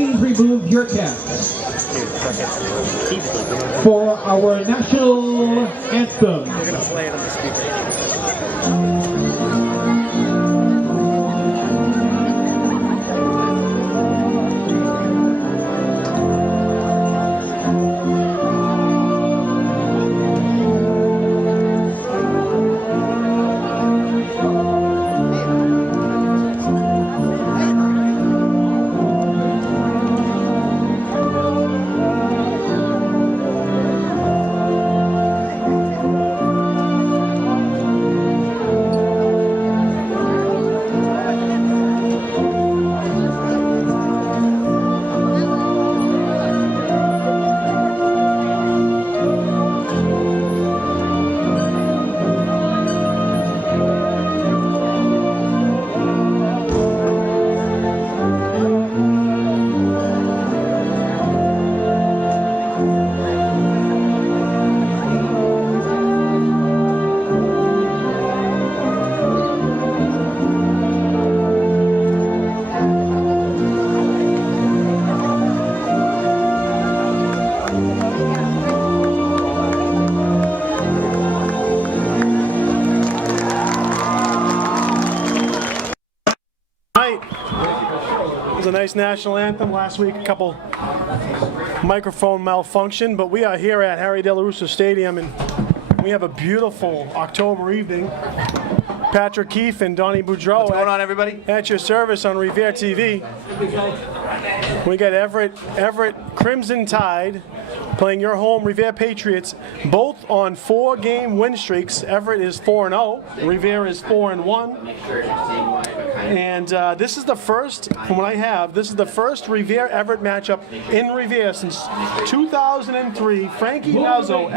please remove your caps for our national anthem. We're going to play it on the speaker. It was a nice national anthem. Last week, a couple microphone malfunction, but we are here at Harry DeLaRusso Stadium, and we have a beautiful October evening. Patrick Keefe and Donnie Boudreau. What's going on, everybody? At your service on Revere TV. We got Everett Crimson Tide playing your home Revere Patriots, both on 4-game win streaks. Everett is 4-0, Revere is 4-1. And this is the first, from what I have, this is the first Revere-Everett matchup in Revere since 2003, Frankie Nuzzo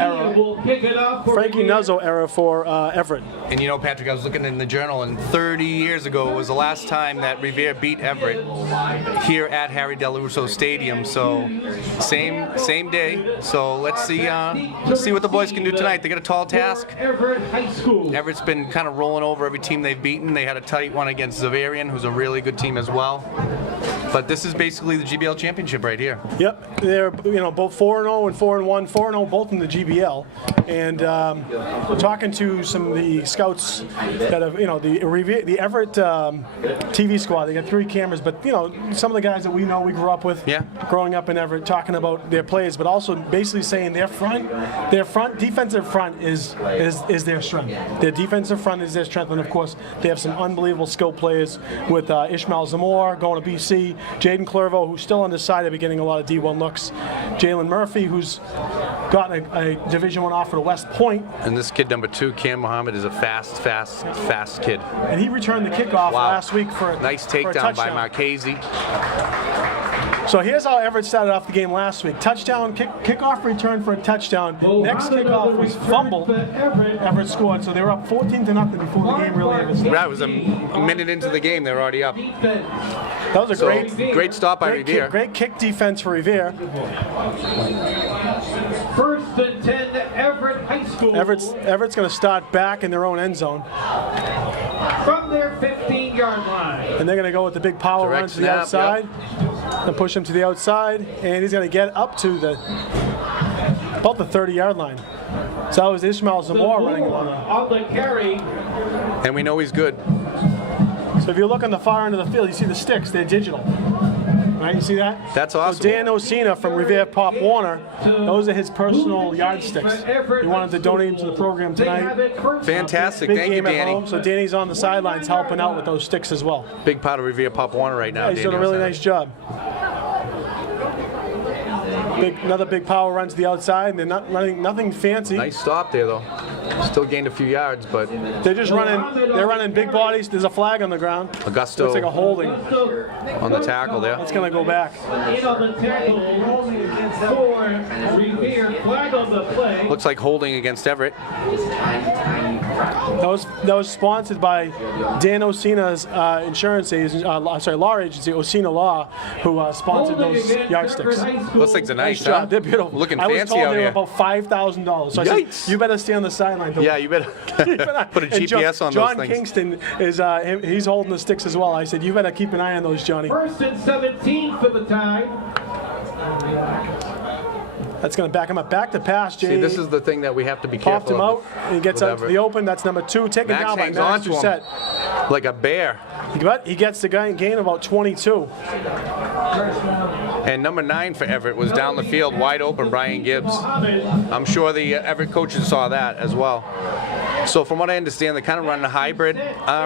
era for Everett. And you know, Patrick, I was looking in the journal, and 30 years ago was the last time that Revere beat Everett here at Harry DeLaRusso Stadium. So same day. So let's see what the boys can do tonight. They got a tall task. Everett's been kind of rolling over every team they've beaten. They had a tight one against Revere, who's a really good team as well. But this is basically the GBL championship right here. Yep, they're both 4-0 and 4-1, 4-0 both in the GBL. And talking to some of the scouts that have, the Everett TV squad, they got 3 cameras, but some of the guys that we grew up with, growing up in Everett, talking about their plays, but also basically saying their defensive front is their strength. Their defensive front is their strength, and of course they have some unbelievable skill players with Ishmael Zamore going to BC, Jaden Clervo, who's still undecided, but getting a lot of D1 looks, Jalen Murphy, who's gotten a Division I offer to West Point. And this kid number 2, Cam Muhammad, is a fast kid. And he returned the kickoff last week for a nice takedown by Marchese. So here's how Everett started off the game last week. Touchdown, kickoff return for a touchdown. Next kickoff was fumbled. Everett scored, so they were up 14-0 before the game really ever started. Right, it was a minute into the game, they were already up. That was a great stop by Revere. Great kick defense for Revere. First and 10, Everett High School. Everett's going to start back in their own end zone. From their 15-yard line. And they're going to go with the big power run to the outside. And push him to the outside, and he's going to get up to about the 30-yard line. So that was Ishmael Zamore running along. On the carry. And we know he's good. So if you look on the far end of the field, you see the sticks. They're digital. Right, you see that? That's awesome. So Dan Osina from Revere Pop Warner, those are his personal yardsticks. He wanted to donate them to the program tonight. Fantastic. Big Thank you, game at Danny. home, so Danny's on the sidelines helping out with those sticks as well. Big part of Revere Pop Warner right now. Yeah, he's doing a really nice job. Another big power run to the outside, and they're not running nothing fancy. Nice stop there, though. Still gained a few yards, but they're just running. They're running big bodies. There's a flag on the ground. Augusto. Looks like a holding on the tackle there. It's going to go back. Looks like holding against Everett. That was sponsored by Dan Osina's insurance agency, law agency, Osina Law, who sponsored those yardsticks. Those things are nice, job. huh? They're beautiful. Looking I was fancy told out they were here. about $5,000. So I said, you better stay on the sideline sideline. Yeah, you better put a And GPS on John those things. Kingston is he's holding the sticks as well. I said, you better keep an eye on those, Johnny. 1st and 17 for the Tide. That's going to back him up. Back to pass, Jay. See, this is the thing that we have to be Popped careful him of. out. He gets out to the open. That's number 2. Taken Max down by hangs Max on to him Doucette. like a bear. But he gets the gain about 22. And number 9 for Everett was down the field, wide open, Brian Gibbs. I'm sure the Everett coaches saw that as well. So from what I understand, they kind of run a hybrid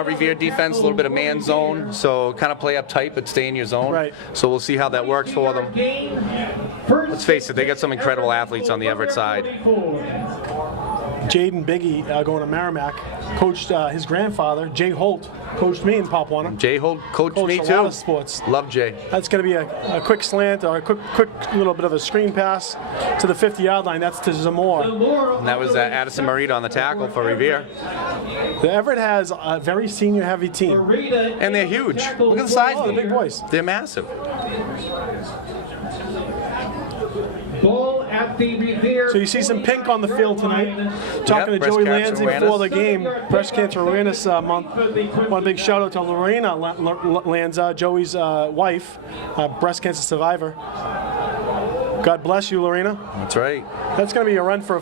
Revere defense, a little bit of man zone. So kind of play up tight, but stay in your zone. Right. So we'll see how that works for them. Let's face it, they got some incredible athletes on the Everett side. Jaden Biggie going to Merrimack. Coached his grandfather, Jay Holt, coached me in Pop Warner. Jay Holt coached me a too. lot of sports. Love Jay. That's going to be a quick slant or a quick little bit of a screen pass to the 50-yard line. That's to Zamora. And that was Addison Marita on the tackle for Revere. The Everett has a very senior-heavy team. And they're huge. Look at the size Oh, of the them. big boys. They're massive. Ball at the Revere. So you see some pink on the field tonight. Talking Yep, to Joey breast cancer Lanzi before the awareness. game, Breast Cancer Awareness Month. One big shout out to Lorena Lanza, Joey's wife, breast cancer survivor. God bless you, Lorena. That's right. That's going to be a run for a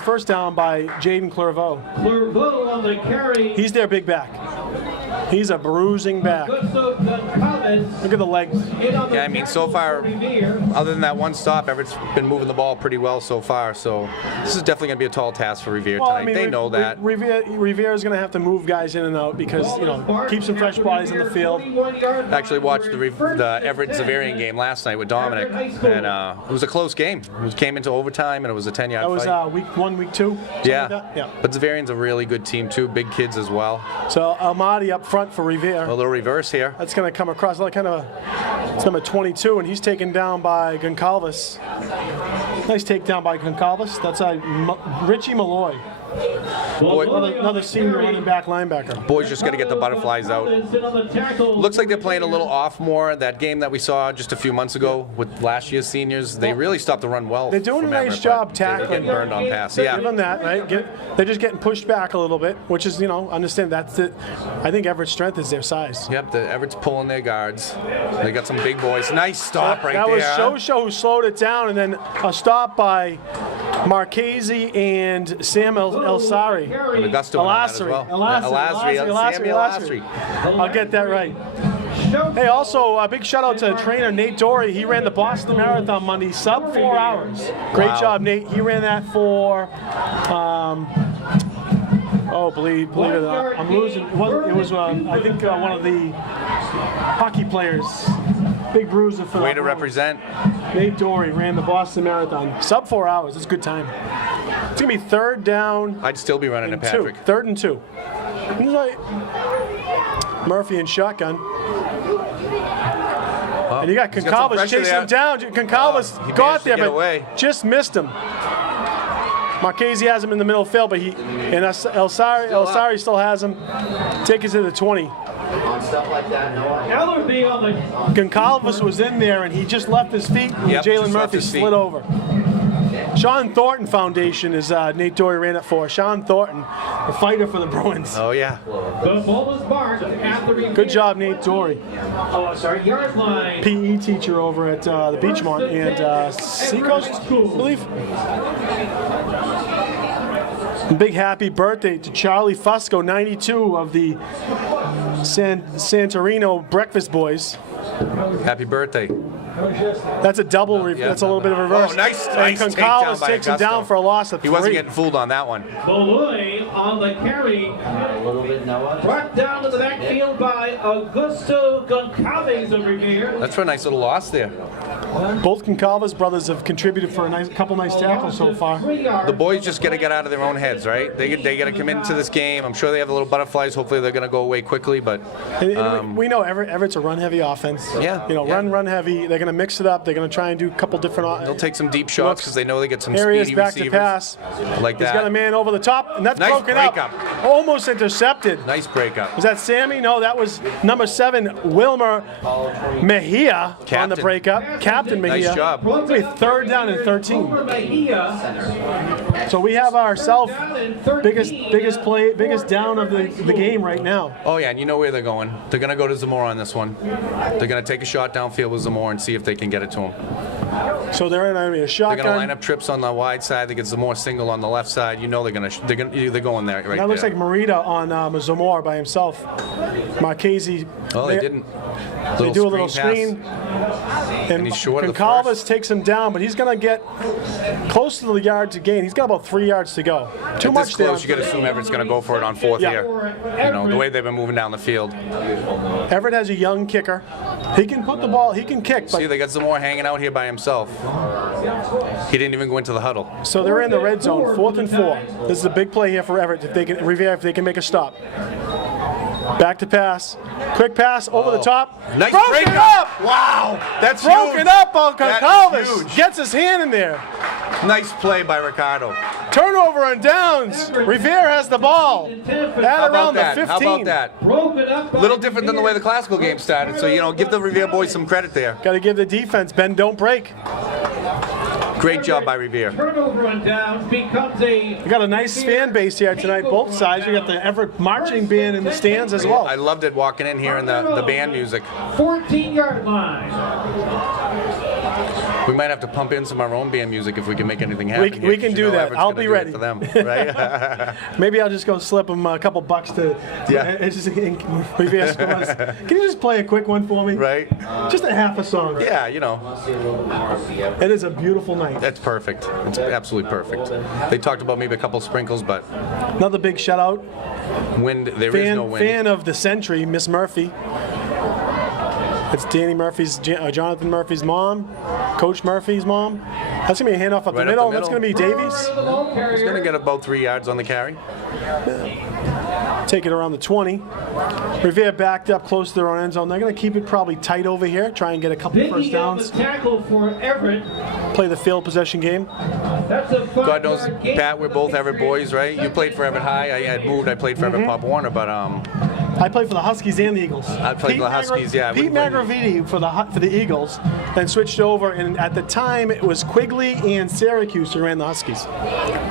first down by Jaden Clairvaux. Clairvaux on the carry. He's their big back. He's a bruising back. Look at the legs. Yeah, I mean, so far, other than that one stop, Everett's been moving the ball pretty well so far. So this is definitely going to be a tall task for Revere tonight. They know that. Revere is going to have to move guys in and out because, keep some fresh bodies in the field. Actually watched the Everett Xaverian game last night with Dominic, and it was a close game. It came into overtime, and it was a 10-yard That was fight. week 1, week 2? Yeah. Yeah. But Xaverian's a really good team, too. Big kids as well. So Almaty up front for Revere. A little reverse here. That's going to come across like kind of it's number 22, and he's taken down by Goncalves. Nice takedown by Goncalves. That's Richie Malloy. Another senior running back linebacker. Boys just got to get the butterflies out. Looks like they're playing a little off more. That game that we saw just a few months ago with last year's seniors, they really stopped the run well. They're doing a nice job tackling. They're getting burned on pass. Give Yeah. them that, right? They're just getting pushed back a little bit, which is, understand that's it. I think Everett's strength is their size. Yep, the Everett's pulling their guards. They got some big boys. Nice stop right that there. That was Shosho who slowed it down, and then a stop by Marchese and Sam Elsari. And Augusto went on that as well. Elasri. I'll get that right. Hey, also a big shout out to trainer Nate Dory. He ran the Boston Marathon Monday, sub 4 hours. Great job, Nate. He ran that for. Believe it or not, I'm losing. It was I think one of the hockey players. Big bruiser for Way to represent. Nate Dory ran the Boston Marathon. Sub 4 hours. That's a good time. It's going to be 3rd down. I'd still be running to Patrick. 3rd and 2. He's like Murphy and shotgun. And you got Goncalves chasing him down. Goncalves got there, but just missed him. Marchese has him in the middle of the field, but Elsari still has him. Take it to the 20. On stuff like that, Goncalves was in there, and he just left his feet, and Jalen Murphy slid over. Sean Thornton Foundation is Nate Dory ran it for. Sean Thornton, the fighter for the Bruins. Oh, yeah. The ball was marked at the Revere. Good job, Nate Dory. Yard line. PE teacher over at the Beachmont and Seacoast, I believe. Big happy birthday to Charlie Fusco, 92 of the Santorino Breakfast Boys. Happy birthday. That's a double. That's a little bit of reverse. Oh, nice And Goncalves takes him down for a loss of 3. He wasn't getting fooled on that one. Malloy on the carry. a little bit, Noah. Brought down to the backfield by Augusto Goncalves of Revere. That's for a nice little loss there. Both Goncalves brothers have contributed for a couple nice tackles so far. The boys just got to get out of their own heads, right? They got to come into this game. I'm sure they have the little butterflies. Hopefully they're going to go away quickly, but we know Everett's a run-heavy offense. Yeah. Run heavy. They're going to mix it up. They're going to try and do a couple different. They'll take some deep shots because they know they get some areas speedy back receivers. to pass. Like He's that. got a man over the top, and that's Nice broken up. breakup. almost intercepted. Nice breakup. Was that Sammy? No, that was number 7, Wilmer Mejia on the Captain. breakup. Captain Mejia. Nice job. It's gonna be 3rd down and 13. So we have ourselves biggest down of the game right now. Oh yeah, and you know where they're going. They're gonna go to Zamora on this one. They're gonna take a shot downfield with Zamora and see if they can get it to him. So they're in a They're shotgun. gonna line up trips on the wide side. They get Zamora single on the left side. You know they're going there right That looks there. like Marita on Zamora by himself. Marchese. Oh, they didn't. They do a little screen screen. And he's short of the Goncalves first. takes him down, but he's going to get close to the yard to gain. He's got about 3 yards to go. Too At much this there. close, you got to assume Everett's going to go for it on 4th Yeah. here. You know, the way they've been moving down the field. Everett has a young kicker. He can put the ball, he can kick. See, But, they got Zamora hanging out here by himself. He didn't even go into the huddle. so they're in the red zone, 4th and 4. This is a big play here for Everett if they can, Revere, if they can make a stop. Back to pass. Quick pass over the top. Nice Broken breakup. up! Wow, that's Broken huge. up on That's Goncalves. huge. Gets his hand in there. Nice play by Ricardo. Turnover on downs. Revere has the ball. At How around about the that? 15. How about that? A little different than the way the classical game started. So, you know, give the Revere boys some credit there. Got to give the defense, bend, don't break. Great job by Revere. Turnover on downs becomes a. We got a nice fan base here tonight, both sides. We got the Everett marching band in the stands as well. I loved it walking in here and the band music. 14-yard line. We might have to pump in some of our own band music if we can make anything happen. We here, 'cause can you do know that. Everett's I'll gonna be do it ready. for them, right? Maybe I'll just go slip them a couple bucks to. Yeah. It's just Revere scores. Can you just play a quick one for me? Right? Just a half a song. Yeah, you know, It is a beautiful night. that's perfect. It's absolutely perfect. They talked about maybe a couple sprinkles, but Another big shout out. wind, there is no wind. Fan of the century, Miss Murphy. It's Danny Murphy's, Jonathan Murphy's mom, Coach Murphy's mom. That's gonna be a handoff up the Right up middle. the That's gonna be middle. Davies. He's going to get about 3 yards on the carry. Take it around the 20. Revere backed up close to their own end zone. They're gonna keep it probably tight over here. Try and get a couple first Digging on the downs. tackle for Everett. Play the field possession game. That's a God knows, Pat, we're both Everett boys, right? You played for Everett High. I had moved. I played for Everett Pop Warner, but I played for the Huskies and the Eagles. I played for the Huskies, yeah. Pete Magraviti for the Eagles, then switched over, and at the time it was Quigley and Syracuse who ran the Huskies.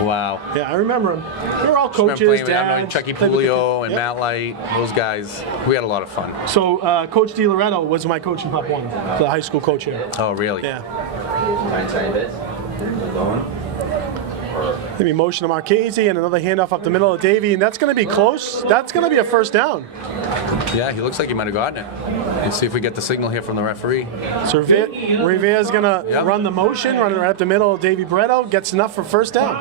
wow. Yeah, I remember them. They were all I remember coaches, playing with dads. Chucky played with the Pulio and yep. Matt Light, those guys. We had a lot of fun. So Coach DiLoretto was my coach in Pop One, the high school coach here. Oh, really? Yeah. Maybe motion to Marchese and another handoff up the middle of Davey, and that's going to be close. That's going to be a first down. Yeah, he looks like he might have gotten it. Let's see if we get the signal here from the referee. So Rivere's going to Yep. run the motion, running right up the middle of Davey Bretto, gets enough for first down.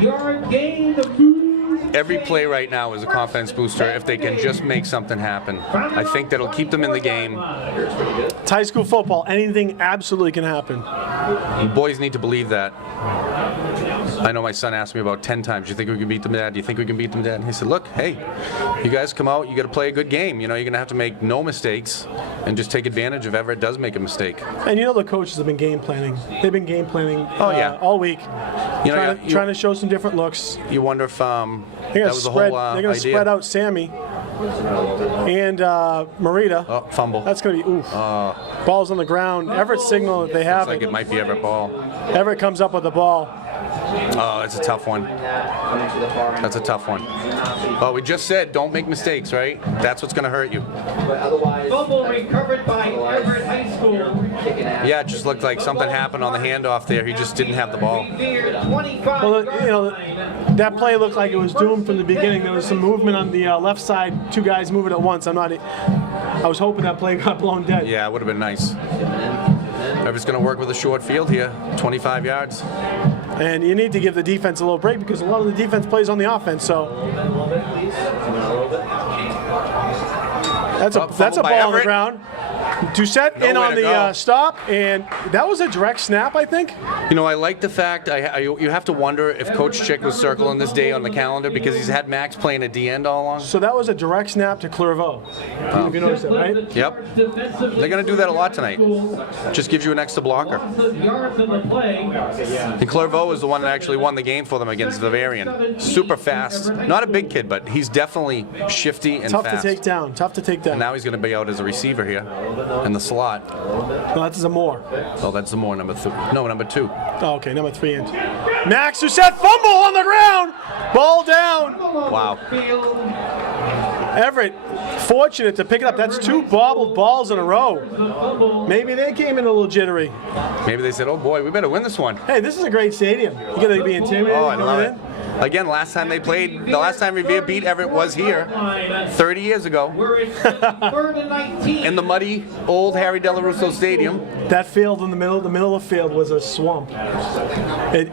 5-yard gain to move. Every play right now is a confidence booster if they can just make something happen. I think that'll keep them in the game. It's high school football. Anything absolutely can happen. You boys need to believe that. I know my son asked me about 10 times, "Do you think we can beat them, Dad? Do you think we can beat them, Dad?" And he said, "Look, hey, you guys come out, you got to play a good game. You know, you're going to have to make no mistakes and just take advantage if Everett does make a mistake." And you know the coaches have been game planning. They've been game planning Oh, yeah. all week, You know, trying to show some different looks. you wonder if They're that going was the whole they're gonna idea. spread out Sammy and Marita. Oh, fumble. That's going to be oof. Ball's on the ground. Everett signal that they have Looks like it might be Everett ball. Everett comes up with the ball. Oh, it's a tough one. That's a tough one. Well, we just said don't make mistakes, right? That's what's going to hurt you. Fumble recovered by Everett High School. Yeah, it just looked like something happened on the handoff there. He just didn't have the ball. Revere, 25 Well, you know, that play looked like it was doomed from the beginning. There was some movement on the left side, two guys moving at once. I was hoping that play got blown dead. Yeah, it would have been nice. Everett's going to work with a short field here, 25 yards. And you need to give the defense a little break because a lot of the defense plays on the offense. So that's a Fumble ball by on the Everett. ground. Doucette in Nowhere on to the go. stop, and that was a direct snap, I think. You know, I like the fact you have to wonder if Coach Chick was circling this day on the calendar because he's had Max playing at the end all along. So that was a direct snap to Clairvaux. If you noticed that, right? Yep. They're going to do that a lot tonight. Just gives you an extra blocker. And Clairvaux is the one that actually won the game for them against Bavarian. Super fast. Not a big kid, but he's definitely shifty and Tough fast. to take down. Tough to take down. And now he's going to be out as a receiver here in the slot. No, that's Zamore. Oh, that's Zamore, number 2. Oh, okay, number 3 in. Max Doucette fumble on the ground. Ball down. Wow. Everett fortunate to pick it up. That's 2 bobbled balls in a row. Maybe they came in a little jittery. Maybe they said, oh boy, we better win this one. Hey, this is a great stadium. You gotta be intimidated. Oh, I love coming it. in. Again, last time they played, the last time Revere beat Everett was here 30 years ago in the muddy old Harry Delarusso Stadium. That field in the middle of the field was a swamp.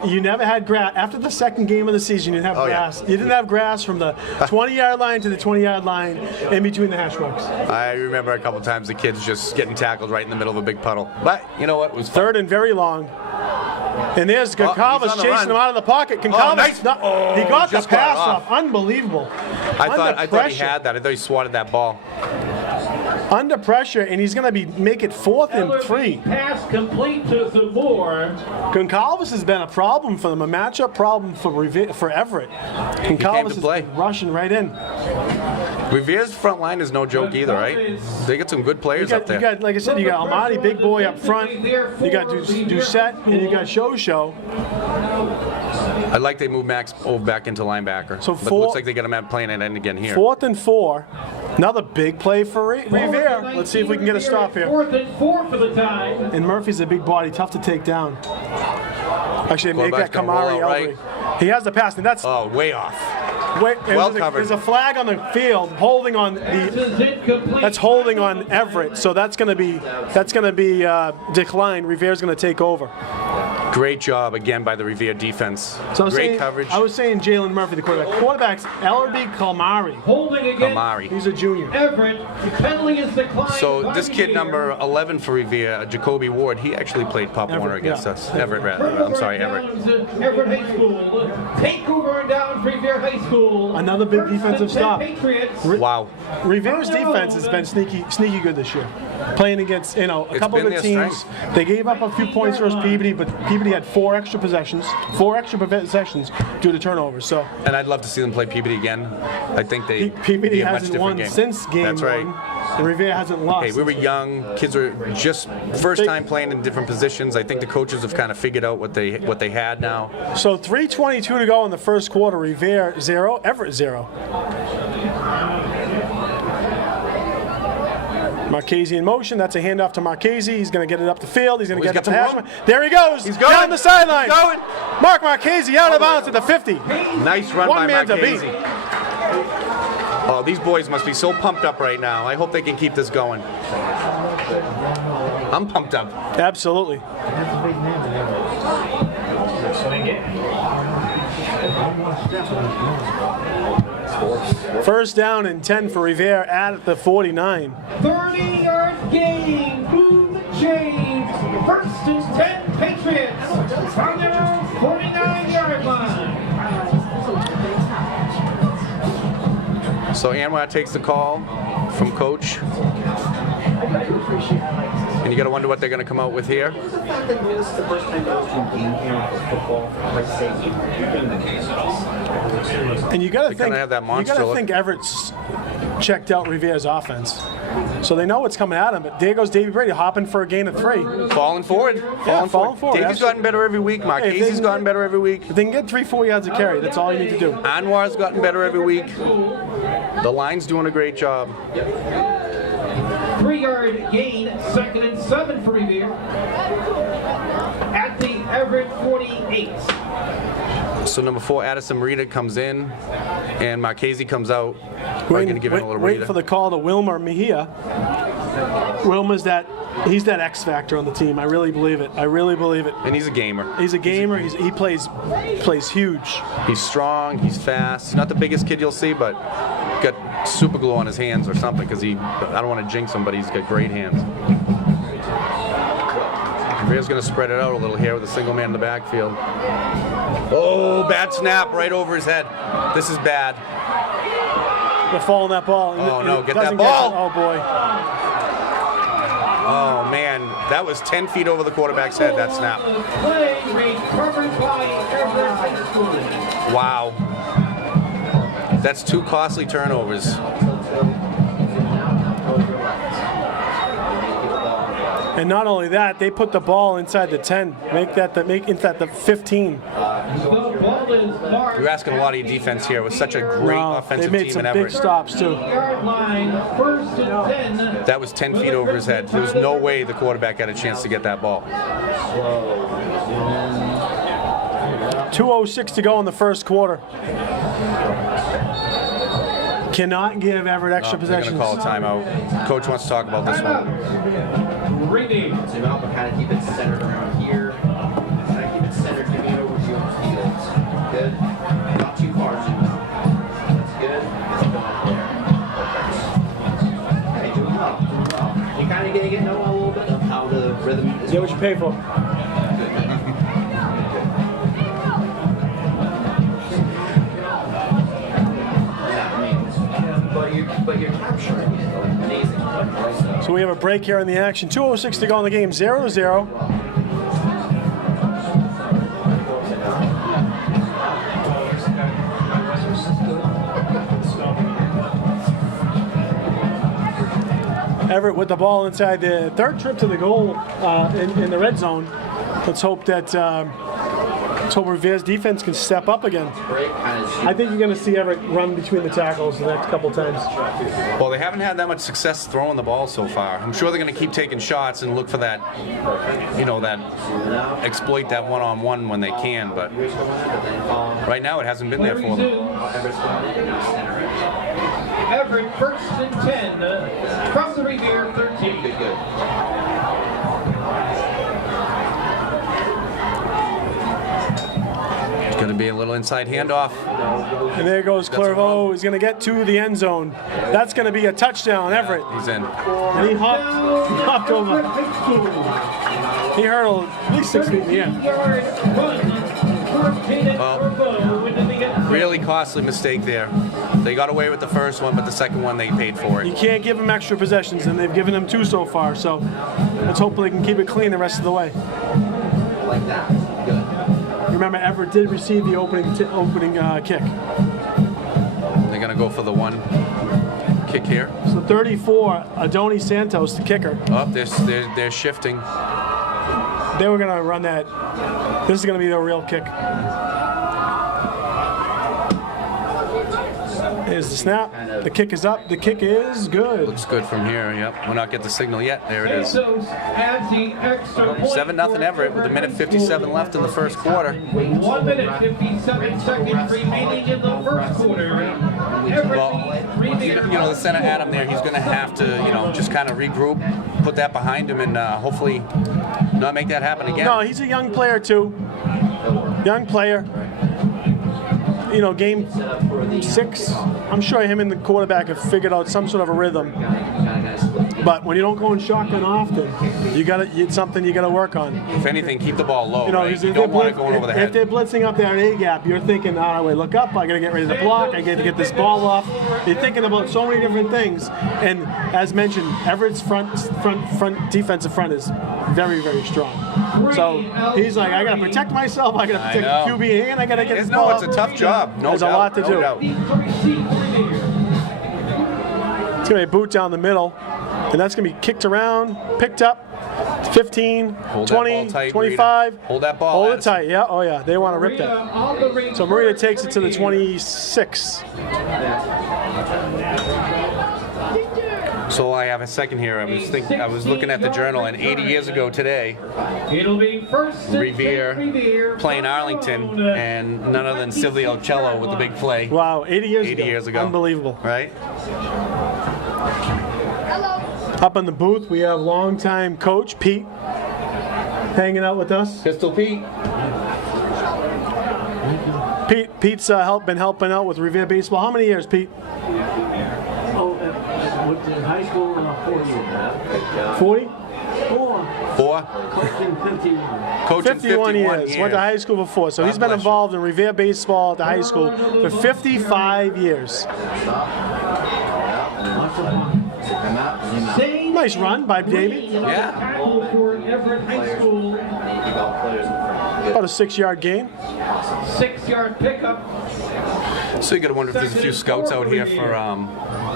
You never had grass. After the second game of the season, you didn't have grass. You didn't have grass from the 20-yard line to the 20-yard line in between the hash marks. I remember a couple times the kids just getting tackled right in the middle of a big puddle. But you know what? It was fun. 3rd and very long. And there's Goncalves he's on the chasing run. him out of the pocket. Goncalves, nice. he got the Just got pass it off. Unbelievable. I thought he had that. I thought he swatted that ball. Under pressure, and he's going to make it 4th and 3. Pass complete to Zamore. Goncalves has been a problem for them, a matchup problem for Everett. Goncalves is play. rushing right in. Revere's front line is no joke either, right? They get some good players up there. You got, like I said, you got Almighty, big boy up front. You got Doucette, and you got Show. I like they moved Max back into linebacker. So but it looks like they got him playing at end again here. 4th and 4. Another big play for Revere. Let's see if we can get a stop here. 4th and 4 for the time. And Murphy's a big body, tough to take down. Actually, they make that Quarterback's gonna roll Kamari out Ellery. He has the pass, and that's Oh, way off. well covered. There's a flag on the field holding on that's holding on Everett. So that's going to be declined. Revere's going to take over. Great job again by the Revere defense. So Great coverage. I was saying Jalen Murphy, the quarterback. Quarterback's Ellerby Kalmari. Holding again. Kamari. He's a junior. Everett. The penalty is declined. So this kid number 11 for Revere, Jacoby Ward, he actually played Pop Warner Everett, against yeah. us. Everett, rather. I'm sorry, Everett. Everett High School. Takeover and down Revere High School. Another big defensive stop. Patriots. Wow. Revere's defense has been sneaky good this year. Playing against, a couple of been the their teams. strength. They gave up a few points versus Peabody, but Peabody had 4 extra possessions due to turnovers. So And I'd love to see them play Peabody again. I think they Peabody be a much hasn't different won game. since game That's right. 1. And Revere hasn't lost. Hey, we were young. Kids were just first time playing in different positions. I think the coaches have kind of figured out what they had now. So 3:22 to go in the first quarter. Revere 0, Everett 0. Marchese in motion. That's a handoff to Marchese. He's going to get it up the field. He's going to he's get it got to some hash room. mark. There he goes. He's going. Down the sideline. He's going. Mark Marchese out of bounds at the 50. Nice run One by man to Marchese. beat. Oh, these boys must be so pumped up right now. I hope they can keep this going. I'm pumped up. Absolutely. First down and 10 for Revere at the 49. 30-yard gain. Move James. 1st and 10 Patriots. On their own 49-yard line. So Anwar takes the call from coach. And you got to wonder what they're going to come out with here. The fact that this is the first time those two game here for football, like safety. And you got to think, kinda have that monster look. Everett's checked out Revere's offense. So they know what's coming at him. But there goes Davey Brady hopping for a gain of 3. Falling forward. Falling forward. Davy's gotten better every week. Marchese's gotten better every week. If they can get 3-4 yards of carry, that's all you need to do. Anwar's gotten better every week. The line's doing a great job. 3-yard gain. 2nd and 7 for Revere. At the Everett 48. So number 4, Addison Marita comes in, and Marchese comes out. We're going to give him a little waiting breather. for the call to Wilmer Mejia. Wilmer's he's that X factor on the team. I really believe it. And he's a gamer. He's a gamer. He plays huge. He's strong. He's fast. He's not the biggest kid you'll see, but got super glue on his hands or something because I don't want to jinx him, but he's got great hands. Revere's going to spread it out a little here with a single man in the backfield. Oh, bad snap right over his head. This is bad. They're following that ball. Oh, no, get that Doesn't ball. Oh, boy. Oh, man, that was 10 feet over the quarterback's head, that snap. Play recovered by Everett High School. Wow. That's 2 costly turnovers. And not only that, they put the ball inside the 10. Make inside the 15. The ball is marked. You're asking a lot of your defense here with such a great No, offensive they made team some in big Everett. stops too. Yard line, 1st and 10. That was 10 feet over his head. There was no way the quarterback had a chance to get that ball. 2:06 to go in the first quarter. Cannot give Everett extra They're possessions. going to call a timeout. Coach wants to talk about this one. Reading. Zoom out, but kind of keep it centered around here. Kind of keep it centered, give me over to you on field. Good. Not too far, zoom out. That's good. It's going there. Perfect. Okay, doing well, doing well. You kind of getting to know a little bit of how the rhythm is. Get what you pay for. But you're capturing it amazing. So we have a break here in the action. 2:06 to go in the game. 0-0. Everett with the ball inside the third trip to the goal in the red zone. Let's hope that Revere's defense can step up again. I think you're going to see Everett run between the tackles the next couple times. Well, they haven't had that much success throwing the ball so far. I'm sure they're going to keep taking shots and look for that, exploit that one-on-one when they can, but right now it hasn't been there for them. Everett 1st and 10 from the Revere 13. Good. It's going to be a little inside handoff. And there goes Clairvaux. He's going to get to the end zone. That's going to be a touchdown, Everett. He's in. And he hopped over. He hurdled at least 6 feet in the air. Really costly mistake there. They got away with the first one, but the second one they paid for You it. can't give them extra possessions, and they've given them 2 so far. So let's hope they can keep it clean the rest of the way. Like that. Good. Remember, Everett did receive the opening kick. They're going to go for the one kick here. So 34, Adoni Santos, the kicker. Oh, they're shifting. They were going to run that. This is going to be the real kick. There's the snap. The kick is up. The kick is good. Looks good from here. Yep. We'll not get the signal yet. There it is. Santos adds the extra point. 7-0 Everett with 1:57 left in the first quarter. 1 minute 57 seconds remaining in the first quarter. Everett Well, Revere. the center Adam there, he's going to have to, just kind of regroup, put that behind him, and hopefully not make that happen again. No, he's a young player too. Young player. Game 6, I'm sure him and the quarterback have figured out some sort of a rhythm. But when you don't go in shotgun often, it's something you got to work on. If anything, keep the ball low. Right? If You don't want it going over the If head. they're blitzing up that A gap, you're thinking, wait, look up, I got to get ready to block, I got to get this ball off. You're thinking about so many different things. And as mentioned, Everett's front defensive front is very, very strong. So he's like, I got to protect myself, I got to protect the QB, and I got to get this ball It's a tough job. No There's doubt, a lot to no do. doubt. It's going to be a boot down the middle, and that's going to be kicked around, picked up, 15, Hold that 20, ball tight, 25. Marita. Hold that ball. Hold it Addison. tight, yeah, oh yeah, they want to rip that. So Marita takes it to the 26. So I have a second here. I was looking at the journal, and 80 years ago today, It'll be first and Revere 10 Revere playing Arlington, and none other than Silvio Cello with the big play. Wow, 80 years ago. ago. Unbelievable. Right? Up in the booth, we have longtime coach Pete hanging out with us. Pistol Pete. Pete's been helping out with Revere baseball. How many years, Pete? 40? 4? Coaching 51 years. Went to high school before. So he's been bless you. involved in Revere baseball at the high school for 55 years. Nice run by Davey. Yeah. For Everett High School, About a 6-yard gain. 6-yard pickup. So you got to wonder if there's a few scouts out here for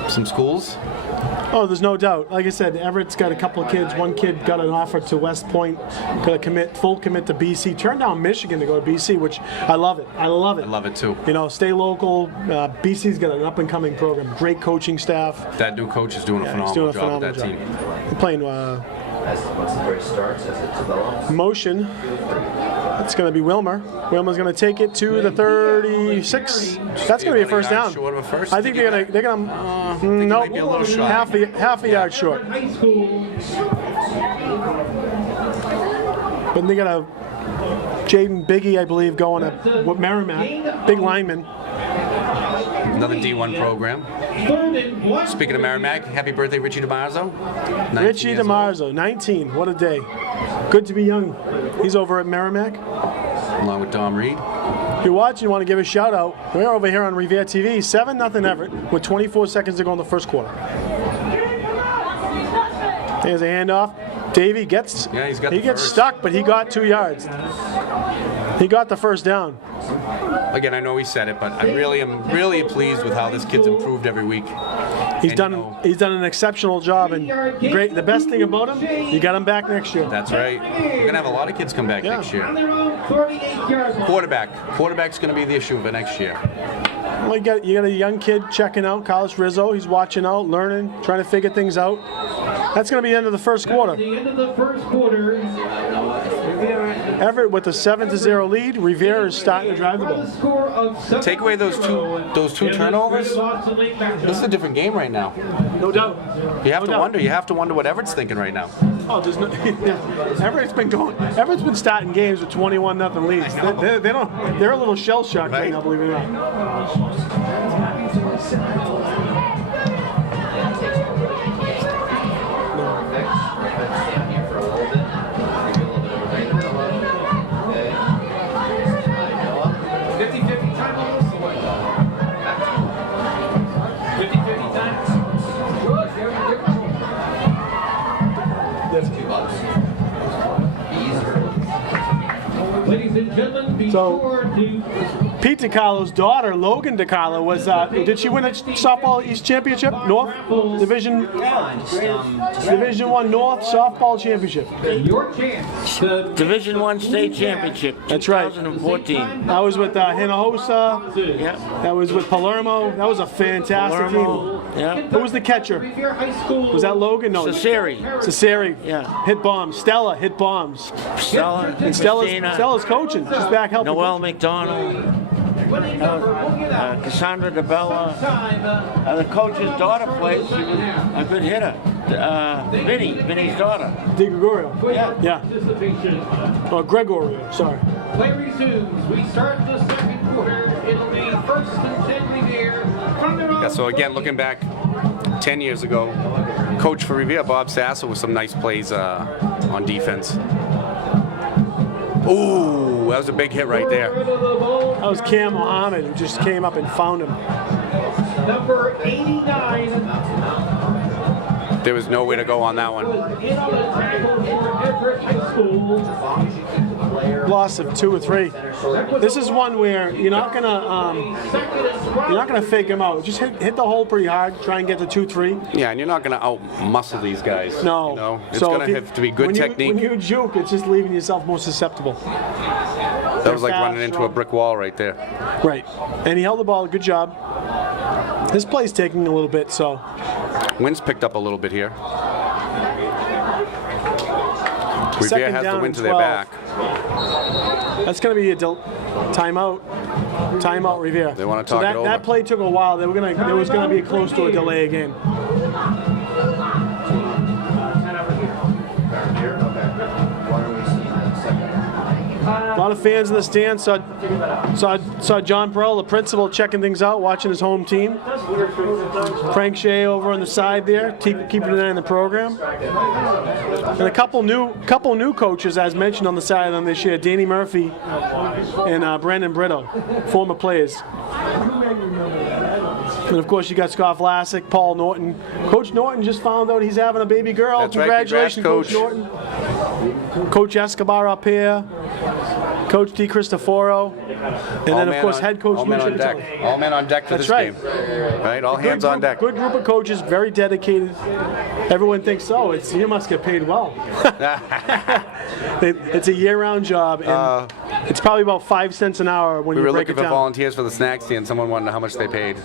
some schools. Oh, there's no doubt. Like I said, Everett's got a couple of kids. One kid got an offer to West Point, got a full commit to BC. Turned down Michigan to go to BC, which I love it. I love it. I love it too. You know, stay loable. BC's got an up-and-coming program. Great coaching staff. That new coach is doing a He's doing phenomenal a job with that team. They're playing Once the race starts, as it develops. motion. It's going to be Wilmer. Wilmer's going to take it to the 36. That's going to be a first down. Short of a first. I think they're going to nope, might be a little short. half a yard short. High School. But they got a Jaden Biggie, I believe, going to Merrimack. Big lineman. Another D1 program. Speaking of Merrimack, happy birthday, Richie DiMarzo. 19 Richie years old. DiMarzo, 19. What a day. Good to be young. He's over at Merrimack. Along with Dom Reed. If you're watching, you want to give a shout out. We're over here on Revere TV, 7-0 Everett, with 24 seconds to go in the first quarter. There's a handoff. Davey gets he's got he the gets first. stuck, but he got 2 yards. He got the first down. Again, I know he said it, but I really am pleased with how this kid's improved every week. He's And, done you know, he's done an exceptional job, and great. The best thing about him, you got him back next year. That's right. We're gonna have a lot of kids come back Yeah. next year. On their own 38-yard line. Quarterback's gonna be the issue of it next year. Well, you got a young kid checking out, Carlos Rizzo. He's watching out, learning, trying to figure things out. That's going to be the end of the first quarter. The end of the first quarter. Everett with a 7-0 lead. Revere is starting to drive the ball. Score of 7-0. Take away those two turnovers. This is a different game right now. No doubt. You have No to doubt. wonder. You have to wonder what Everett's thinking right now. Oh, there's no. Everett's been starting games with 21-0 leads. They're a little shell shocked right now, believe it or not. Stand here for a little bit. Give you a little bit of a break. Okay. Noah. 50-50 time almost. 50-50 time. That's $2. Ladies and gentlemen, be So- sure to Pete DiCarlo's daughter, Logan DiCarlo, was did she win a softball East championship? North Division 1 North softball championship. your chance to Division I state championship. That's right. 2014. I was with Hinojosa. Yeah. That was with Palermo. That was a fantastic Palermo. team. Yeah. Who was the catcher? Revere High School. Was that Logan? No. Cesari. Cesari. Yeah. Hit bombs. Stella hit bombs. Stella. And Christina. Stella's coaching. She's back helping. Noel McDonald. Winning number, we'll get out. Cassandra DeBella. Time. The coach's daughter plays. She was a good hitter. Vinny's daughter. Di Gregorio. Yeah. Participation. Oh, Gregorio. Sorry. Play resumes. We start the second quarter. It'll be first and 10 Revere. From their own Yeah. So again, looking back 10 years ago, coach for Revere, Bob Sasser, with some nice plays on defense. Ooh, that was a big hit right there. That was Cam Mohammed who just came up and found him. Number 89 There was nowhere to go on that one. was in on the tackle for Everett High School. Loss of 2 or 3. This is one where you're not gonna fake him out. Just hit the hole pretty hard. Try and get the 2-3. Yeah, and you're not going to out-muscle these guys. No. You know? It's So going if to you- have to be good when technique. When you juke, it's just leaving yourself more susceptible. That was like fast, running into strong. a brick wall right there. Right. And he held the ball. Good job. This play's taking a little bit, so Wind's picked up a little bit here. Revere Second has the down wind to and their 12. back. that's going to be a timeout. Timeout, Revere. They wanna so talk that, it over. that play took a while. There was going to be close to a delay again. Here, okay. Why don't we see the second? A lot lot of fans in the stands. Saw John Burrell, the principal, checking things out, watching his home team. Frank Shea over on the side there, keeping an eye on the program. And a couple new coaches, as mentioned on the sideline this year, Danny Murphy and Brandon Brito, former players. And of course, you got Scott Vlasic, Paul Norton. Coach Norton just found out he's having a baby girl. That's right. Congratulations, Congrats, Coach Norton. Coach Escobar up here. Coach D. Cristoforo. And then, of course, head coach all men on deck. All men on deck for this game. Right? All hands on deck. Good group of coaches, very dedicated. Everyone thinks, oh, you must get paid well. It's a year-round job, and it's probably about 5 cents an hour when you break it down. We were looking for volunteers for the snack stand. Someone wanted to know how much they paid.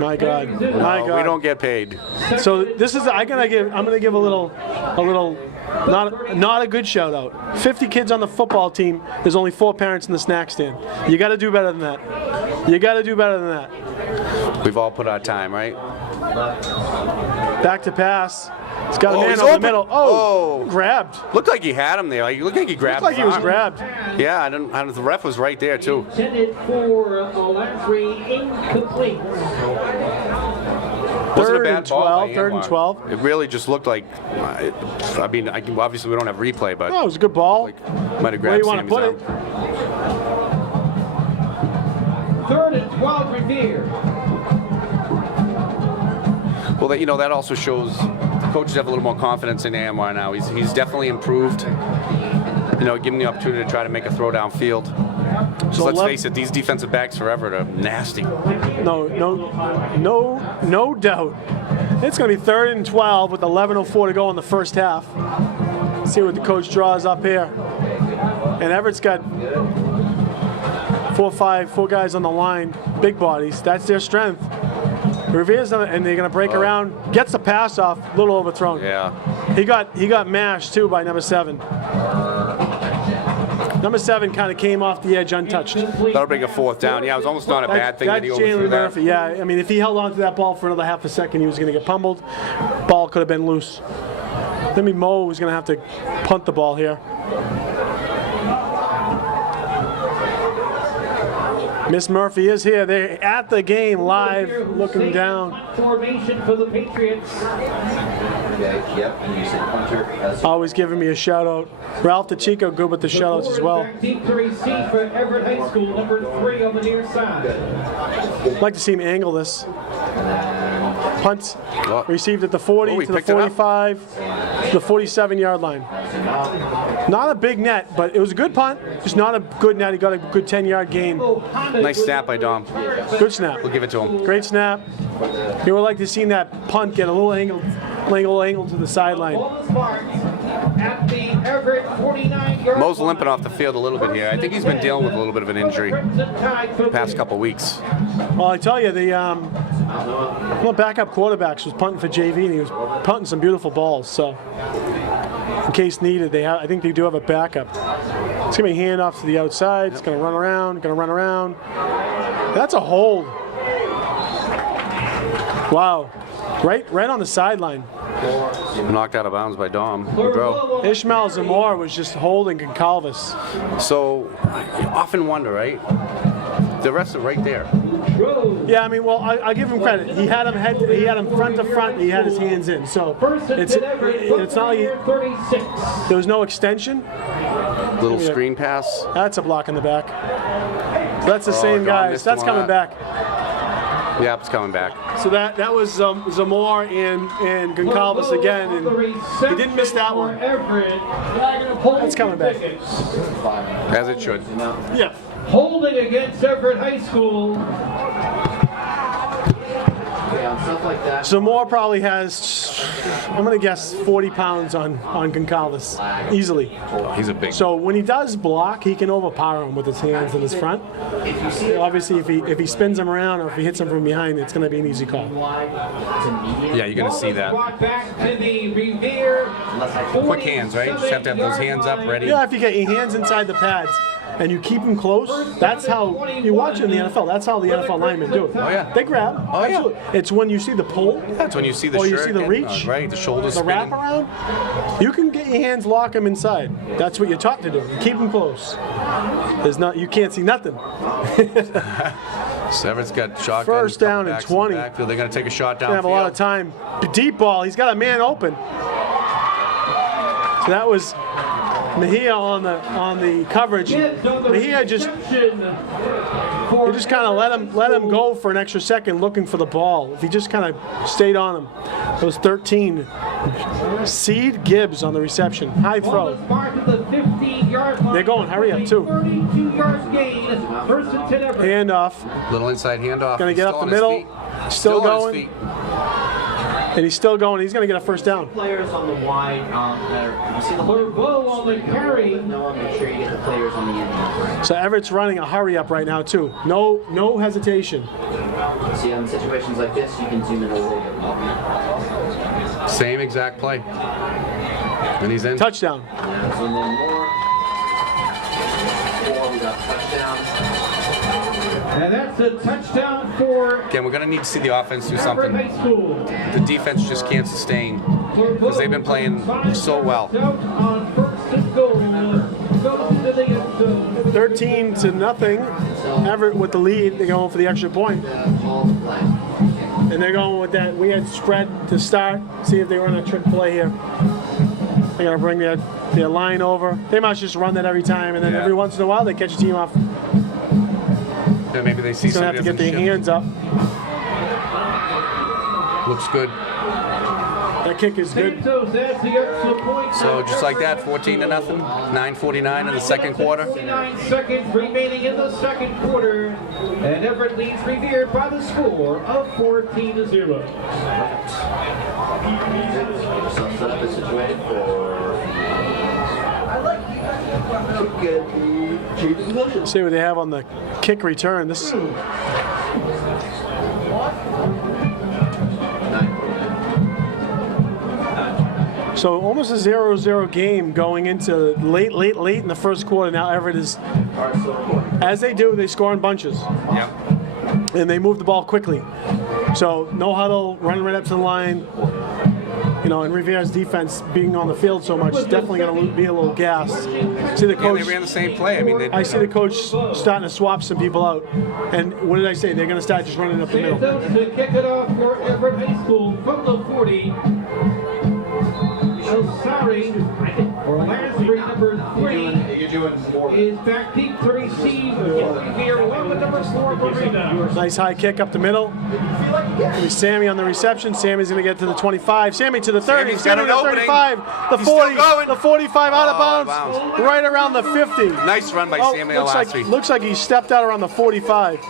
My God. My God. We don't get paid. So this is I'm gonna give a little not a good shout out. 50 kids on the football team. There's only 4 parents in the snack stand. You got to do better than that. You got to do better than that. We've all put our time, right? Back to pass. He's got a man he's over the open. middle. Oh, grabbed. Looked like he had him there. Like, looked like he grabbed. Looked like he was arm. grabbed. Yeah, the ref was right there too. Intended for Landry, incomplete. Wasn't a bad ball by Third and Anwar. 12. It really just looked like. I mean, obviously we don't have replay, but Oh, it was a good ball. might have Where grabbed you want to Sammy's put arm. it? 3rd and 12, Revere. Well, that also shows coaches have a little more confidence in Anwar now. He's definitely improved. Give him the opportunity to try to make a throw downfield. So let's face it, these defensive backs for Everett are nasty. No doubt. It's going to be 3rd and 12 with 11:04 to go in the first half. See what the coach draws up here. And Everett's got 4 guys on the line, big bodies. That's their strength. Revere's on it, and they're going to break around. Gets the pass off, a little overthrown. Yeah. He got mashed too by number 7. Number 7 kind of came off the edge untouched. That'll bring a 4th down. Yeah, it was almost not a bad thing that he overthrew Jalen that. Murphy. Yeah, I mean, if he held on to that ball for another half a second, he was going to get pummeled. Ball could have been loose. I mean, Mo was going to have to punt the ball here. Miss Murphy is here. They're at the game live, looking down. Formation for the Patriots. Okay, yep, and you said punter. Always giving me a shout out. Ralph DeChico good with the shout outs as well. Deep to receive for Everett High School, number 3 on the near side. I'd like to see him angle this. Punt Oh. received at the 40 he to the picked it up. 45 to the 47-yard line. Not a big net, but it was a good punt. Just not a good net. He got a good 10-yard gain. Nice snap by Dom. Good snap. We'll give it to him. Great snap. You would like to see that punt get a little angle to the sideline. Ball is marked at the Everett 49-yard Mo's limping off the field a little bit here. I think he's been dealing with a little bit of an injury the past couple weeks. Well, I tell you, one of the backup quarterbacks was punting for JV, and he was punting some beautiful balls. So, in case needed, I think they do have a backup. It's going to be handoff to the outside. It's going to run around. That's a hold. Wow. Right on the sideline. Knocked out of bounds by Dom. Boudreau. Ishmael Zamora was just holding Goncalves. So, you often wonder, right? The rest are right there. Yeah, I mean, well, I give him credit. He had him front to front. He had his hands in. So it's not like there was no extension. Little screen pass. That's a block in the back. So that's the same Dom guys. missed That's him on coming that. back. Yeah, it's coming back. So that was Zamora and Goncalves again, and he didn't miss that one. That's coming back. As it should. Yeah. Holding against Everett High School. Stuff like that. Zamora probably has, I'm going to guess, 40 pounds on Goncalves, easily. He's a big. So when he does block, he can overpower him with his hands in his front. Obviously, if he spins him around or if he hits him from behind, it's going to be an easy call. Yeah, you're going to see that. Brought back to the Revere. Quick hands, right? Just have to have those hands up ready. Yeah, if you get your hands inside the pads. and you keep them close, that's how you watch it in the NFL. That's how the NFL linemen do it. Oh, yeah. They grab. Oh, yeah. Absolutely. It's when you see the pull. That's when you see the or shirt. you see the getting, reach. right, the shoulders The spinning. wraparound. You can get your hands, lock them inside. That's what you're taught to do. You keep them close. You can't see nothing. Everett's got shotgun. First down and backs in the 20. backfield. They're going to take a shot down. Gonna have a lot of time. Deep ball. He's got a man open. So that was Mejia on the coverage. Mejia just kind of let him go for an extra second looking for the ball. If he just kind of stayed on him. It was 13. Seed Gibbs on the reception. High throw. They're going. Hurry up too. Handoff. Little inside handoff. Gonna get He's up the on his middle. feet. Still on his going. feet. And he's still going. He's going to get a first down. Players on the wide, you see the Bow on the carry. No, make sure you get the players on the end. So Everett's running a hurry up right now too. No hesitation. See, in situations like this, you can zoom in a little bit more. Same exact play. And he's in. Touchdown. Zoom in more. We got touchdown. And that's a touchdown for Again, we're going to need to see the offense do Everett something. High School. The defense just can't sustain because they've been playing so well. On first and goal. Goes into the end zone. 13-0. Everett with the lead. They're going for the extra point. And they're going with that weird spread to start. See if they run a trick play here. They're going to bring their line over. They must just run that every time, and then every once in a while they catch a team off. Yeah, maybe they see He's going to have to get their hands up. Looks good. That kick is good. So just like that, 14-0, 9:49 in the second quarter. 59 seconds remaining in the second quarter, and Everett leads Revere by the score of 14-0. So set up the situation for good. See what they have on the kick return. This so almost a 0-0 game going into late in the first quarter. Now Everett is, as they do, they score in bunches. Yep. And they move the ball quickly. So no huddle, run right up to the line. You know, and Revere's defense being on the field so much is definitely going to be a little gassed. See the Yeah, coach. they ran the same play. I mean, I see the coach starting to swap some people out. And what did I say? They're going to start just running up the middle. To kick it off for Everett High School from the 40. Sorry, Lansbury, number 3, is back deep to receive. Revere along with number 4, Marina. Nice high kick up the middle. There's Sammy on the reception. Sammy's going to get to the 25. Sammy to the 30. Sammy's got Sammy an to the opening. 35. The He's 40. still going. The 45 out of Oh, bounds. Right around the 50. Nice run by Sammy Lassie. Looks like he stepped out around the 45.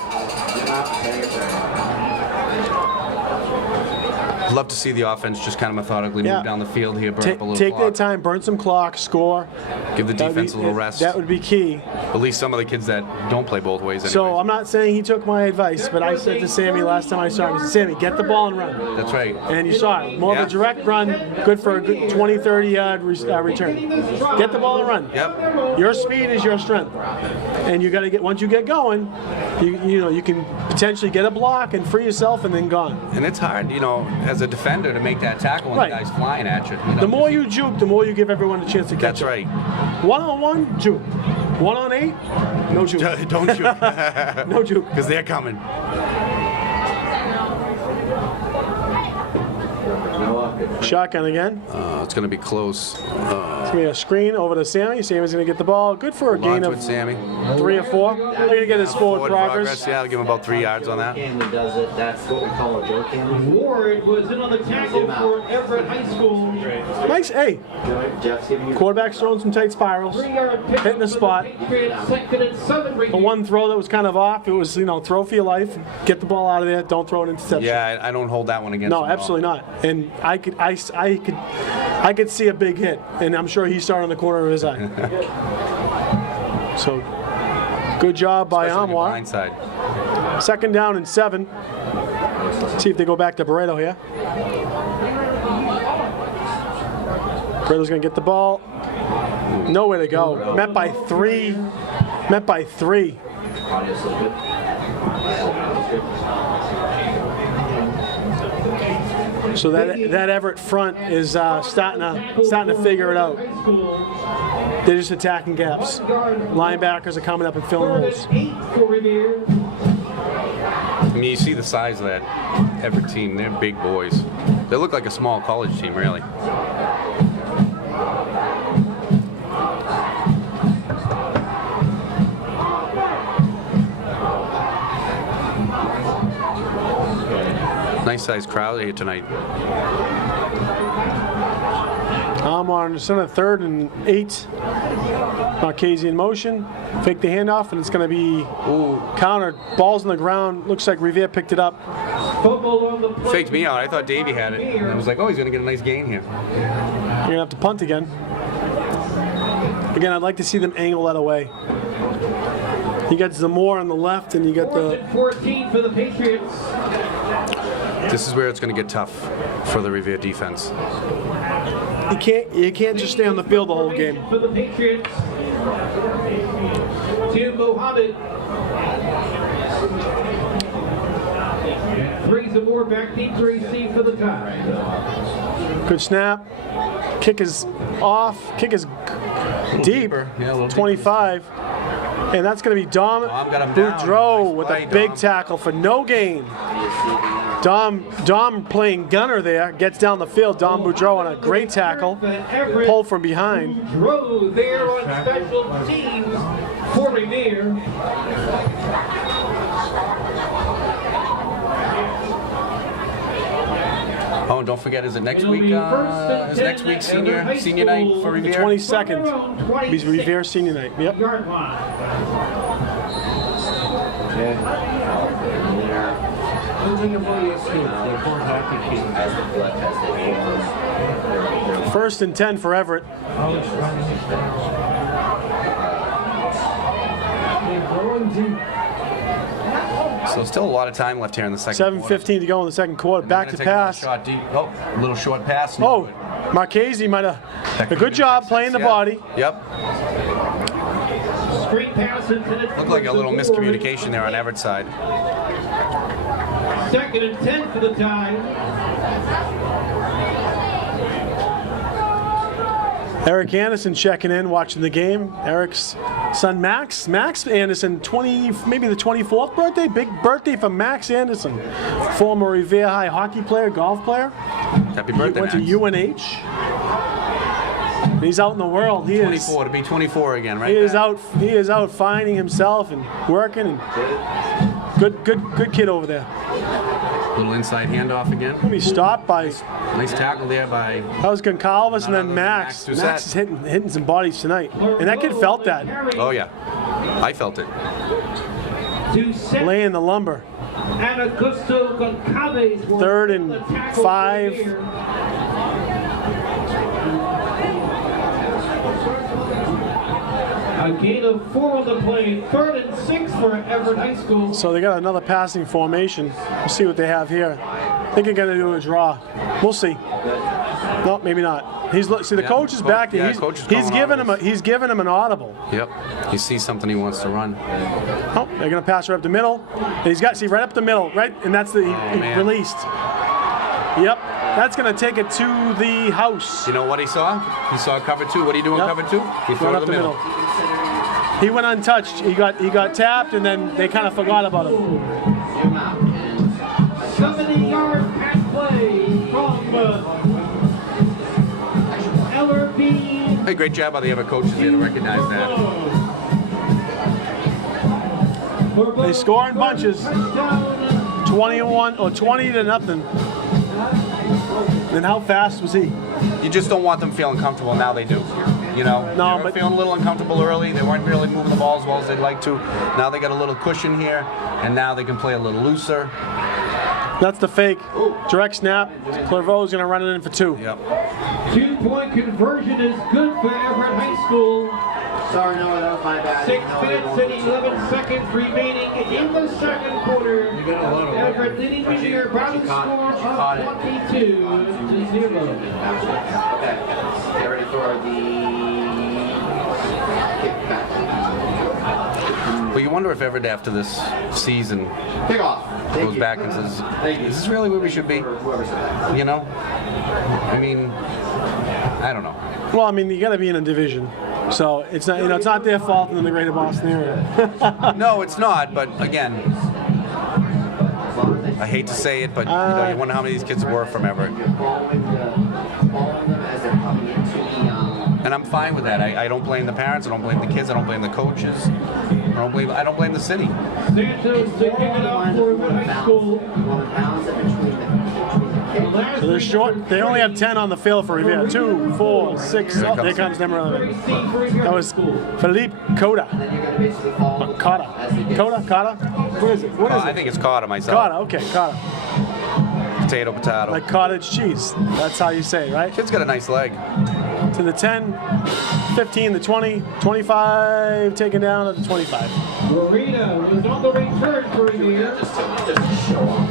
Love to see the offense just kind of methodically move down the field here, burn up a little Take their clock. time, burn some clock, score. Give the That'd be- defense a little rest. That would be key. At least some of the kids that don't play both ways anyways. So I'm not saying he took my advice, but I said to Sammy last time I saw him, I said, Sammy, get the ball and run. That's right. And you saw it. More of a direct run, good for a good 20, 30 yard return. Get the ball and run. Yep. Your speed is your strength. And you got to get, once you get going, you can potentially get a block and free yourself and then gone. And it's hard, as a defender to make that tackle when Right. the guy's flying at you. The more you juke, the more you give everyone a chance to catch That's it. right. 1-on-1, juke. 1-on-8, no juke. Don't you? No juke. Because they're coming. Shotgun again. It's going to be close. It's going to be a screen over to Sammy. Sammy's going to get the ball. Good for a Hold on gain to of it, Sammy. 3 or 4. They're going to get his forward progress. Yeah, I'll give him about 3 yards on that. Family does it. That's what we call a joke family. Ward was in on the tackle for Everett High School. Nice. Hey, Jeff's giving you quarterback's throwing some tight spirals. 3-yard pick. Hitting the spot. Second and 7. The one throw that was kind of off, it was, throw for your life. Get the ball out of there. Don't throw an interception. Yeah, I don't hold that one against No, him at all. absolutely not. And I could see a big hit, and I'm sure he saw it in the corner of his eye. So, good job by Especially Anwar. on the blind side. Second down and 7. See if they go back to Barreto here. Barreto's going to get the ball. Nowhere to go. Met by 3. Met by 3. Audio still good? So that Everett front is starting to figure it out. They're just attacking gaps. Linebackers are coming up and filling holes. I mean, you see the size of that Everett team. They're big boys. They look like a small college team, really. Nice sized crowd here tonight. I'm on center, 3rd and 8. Marchese in motion. Fake the handoff, and it's going to be countered. Ball's on the ground. Looks like Revere picked it up. Faked me out. I thought Davey had it. And I was like, oh, he's going to get a nice gain here. You're going to have to punt again. Again, I'd like to see them angle that away. You got Zamora on the left, and you got the 14 for the Patriots. This is where it's going to get tough for the Revere defense. You can't just stay on the field the whole game. For the Patriots. To Mohammed. Three Zamora back deep to receive for the tie. Good snap. Kick is off. Kick is deep. Yeah, 25. And that's going to be Dom got him down. Boudreau Nice with play, a big Dom. tackle for no gain. Dom playing gunner there, gets down the field. Dom Boudreau on a great tackle. Pulled from behind. Boudreau there on special teams for Revere. Oh, and don't forget, is it next week? Is next week senior night for The Revere? 22nd is Revere senior night. Yep. Yard line. As the blood test they 1st and 10 for Everett. So still a lot of time left here in the second quarter. 7:15 to go in the second quarter. Back to They're gonna pass. take a little shot deep. Oh, a little short pass. Oh, Marchese might have a good job playing the body. Yep. Straight pass intended. Looked like a little miscommunication there on Everett's side. 2nd and 10 for the tie. Eric Anderson checking in, watching the game. Eric's son Max Anderson, maybe the 24th birthday. Big birthday for Max Anderson, former Revere High hockey player, golf player. Happy birthday, Went Max. to UNH. He's out in the world. He 24 to be 24 again, right? He is Matt? out. He is out finding himself and working. And good kid over there. Little inside handoff again. He stopped by. Nice tackle there by. That was Goncalves and None then other than Max. Max Max is hitting some bodies tonight, and that kid felt that, Oh yeah, I felt it. To set laying the lumber. and Augusto Goncalves. 3rd and 5. A gain of 4 on the play. 3rd and 6 for Everett High School. So they got another passing formation. We'll see what they have here. I think they're going to do a draw. We'll see. No, maybe not. The coach is back there. Yeah, coach is He's calling giving him an audible. Yep. He sees something he wants to run. Oh, they're going to pass her up the middle. And he's got right up the middle, right, and that's he man. released. Yep. That's going to take it to the house. You know what he saw? He saw cover 2. What do you do in Yep. cover 2? He threw Right it up to the middle. He went untouched. He got tapped, and then they kind of forgot about him. 70-yard pass play from LRB. Hey, great job by the other coaches here to recognize that. They score in bunches. 21 or 20 to nothing. Then how fast was he? You just don't want them feeling comfortable. Now they do. You know, No, they were but- feeling a little uncomfortable early. They weren't really moving the ball as well as they'd like to. Now they got a little cushion here, and now they can play a little looser. That's the fake. Direct snap. Clairvaux is going to run it in for 2. Yep. 2-point conversion is good for Everett High School. Sorry, no, that was my bad. 6 minutes and 11 seconds remaining in the second quarter. Everett leading Revere by the score of 22-0. Okay, get ready for the kickback. wonder if Everett after this season Kickoff. Thank goes you. back and says, Thank you. is this really where we should be? Whoever said that. You know? I mean, I don't know. Well, I mean, you got to be in a division, so it's not it's not their fault in the Greater Boston area. No, it's not, but again, I hate to say it, but you wonder how many of these kids were from Everett. Following them as they're coming into the And I'm fine with that. I don't blame the parents, I don't blame the kids, I don't blame the coaches, I don't blame the city. Santos to kick it out for Everett High School. So they're short. They only have 10 on the field for Revere. 2, 4, 6. Oh, there comes number 11. That was Philippe Coda. Coda? What is it? What is I it? think it's Carter myself. Coda, okay, Coda. Potato. Like cottage cheese. That's how you say it, right? Kid's got a nice leg. To the 10, 15, the 20, 25, taken down at the 25. Marina was on the return for Revere. Just to show off.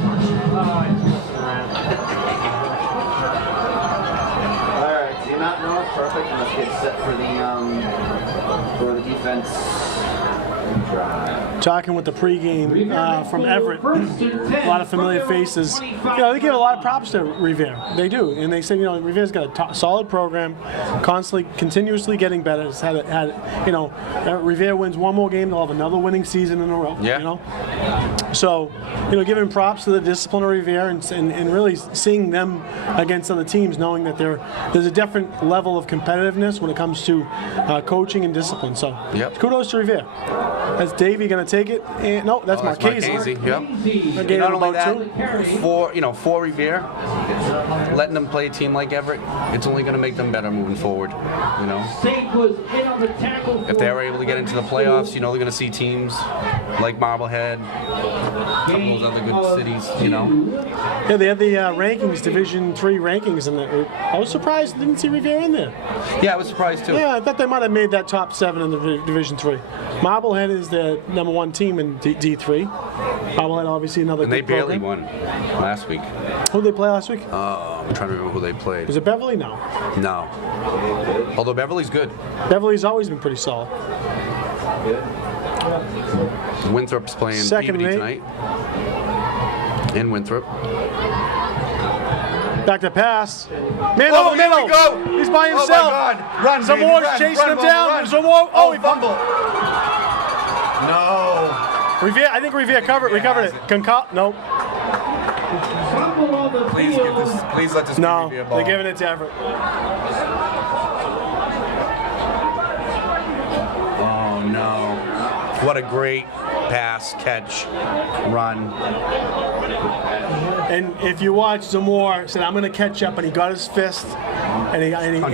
Alright, so not north, perfect, and let's get set for the defense. Drive. Talking with the pregame from Everett. A lot of familiar faces. They give a lot of props to Revere. They do. And they say, Revere's got a solid program, constantly, continuously getting better. It's Revere wins one more game, they'll have another winning season in a row. Yeah. So, giving props to the discipline of Revere and really seeing them against other teams, knowing that there's a different level of competitiveness when it comes to coaching and discipline. So, kudos to Revere. That's Davey going to take it. And, no, that's Marchese. Yep. Not only that, for Revere, letting them play a team like Everett, it's only going to make them better moving forward. If they're able to get into the playoffs, they're going to see teams like Marblehead, a couple of those other good cities, Yeah, they had the rankings, Division 3 rankings, and I was surprised I didn't see Revere in there. Yeah, I was surprised too. Yeah, I thought they might have made that top 7 in the Division 3. Marblehead is the number 1 team in D3. Marblehead, obviously, another And good they barely program. won last week. Who did they play last week? I'm trying to remember who they played. Was it Beverly? No. No. Although Beverly's good. Beverly's always been pretty solid. Winthrop's playing Second Peabody and 8. tonight. In Winthrop. Back to pass. Man over the here middle. we go. He's by Oh my himself. God. Run, Some baby, more run, chasing run, him Bubba, down. run. Some more. Oh, he fumble. No. Revere, I think Revere recovered it. Nope. Please let this be No, Revere ball. they're giving it to Everett. Oh no. What a great pass, catch, run. And if you watch some more, said I'm going to catch up, and he got his fist, and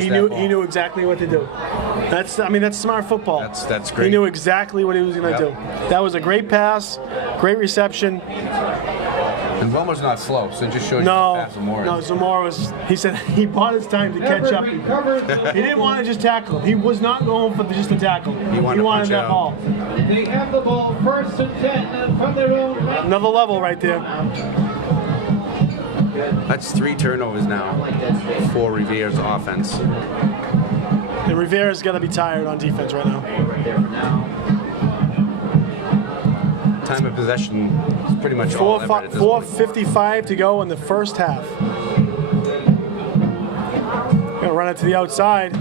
he knew exactly what to do. That's smart football. That's great. He knew exactly what he was going to do. That was a great pass, great reception. And Wilmer's not slow, so it just shows you No, how fast Zamora is. no, Zamora was. He said he bought his time to catch up. He didn't want to just tackle him. He was not going for just a tackle. He wanted to punch that out. ball. They have the ball first and 10 from their own. Another level right there. That's 3 turnovers now for Revere's offense. And Rivera's got to be tired on defense right now. Time of possession is pretty much all Everett at this point. 4:55 to go in the first half. Gonna run it to the outside.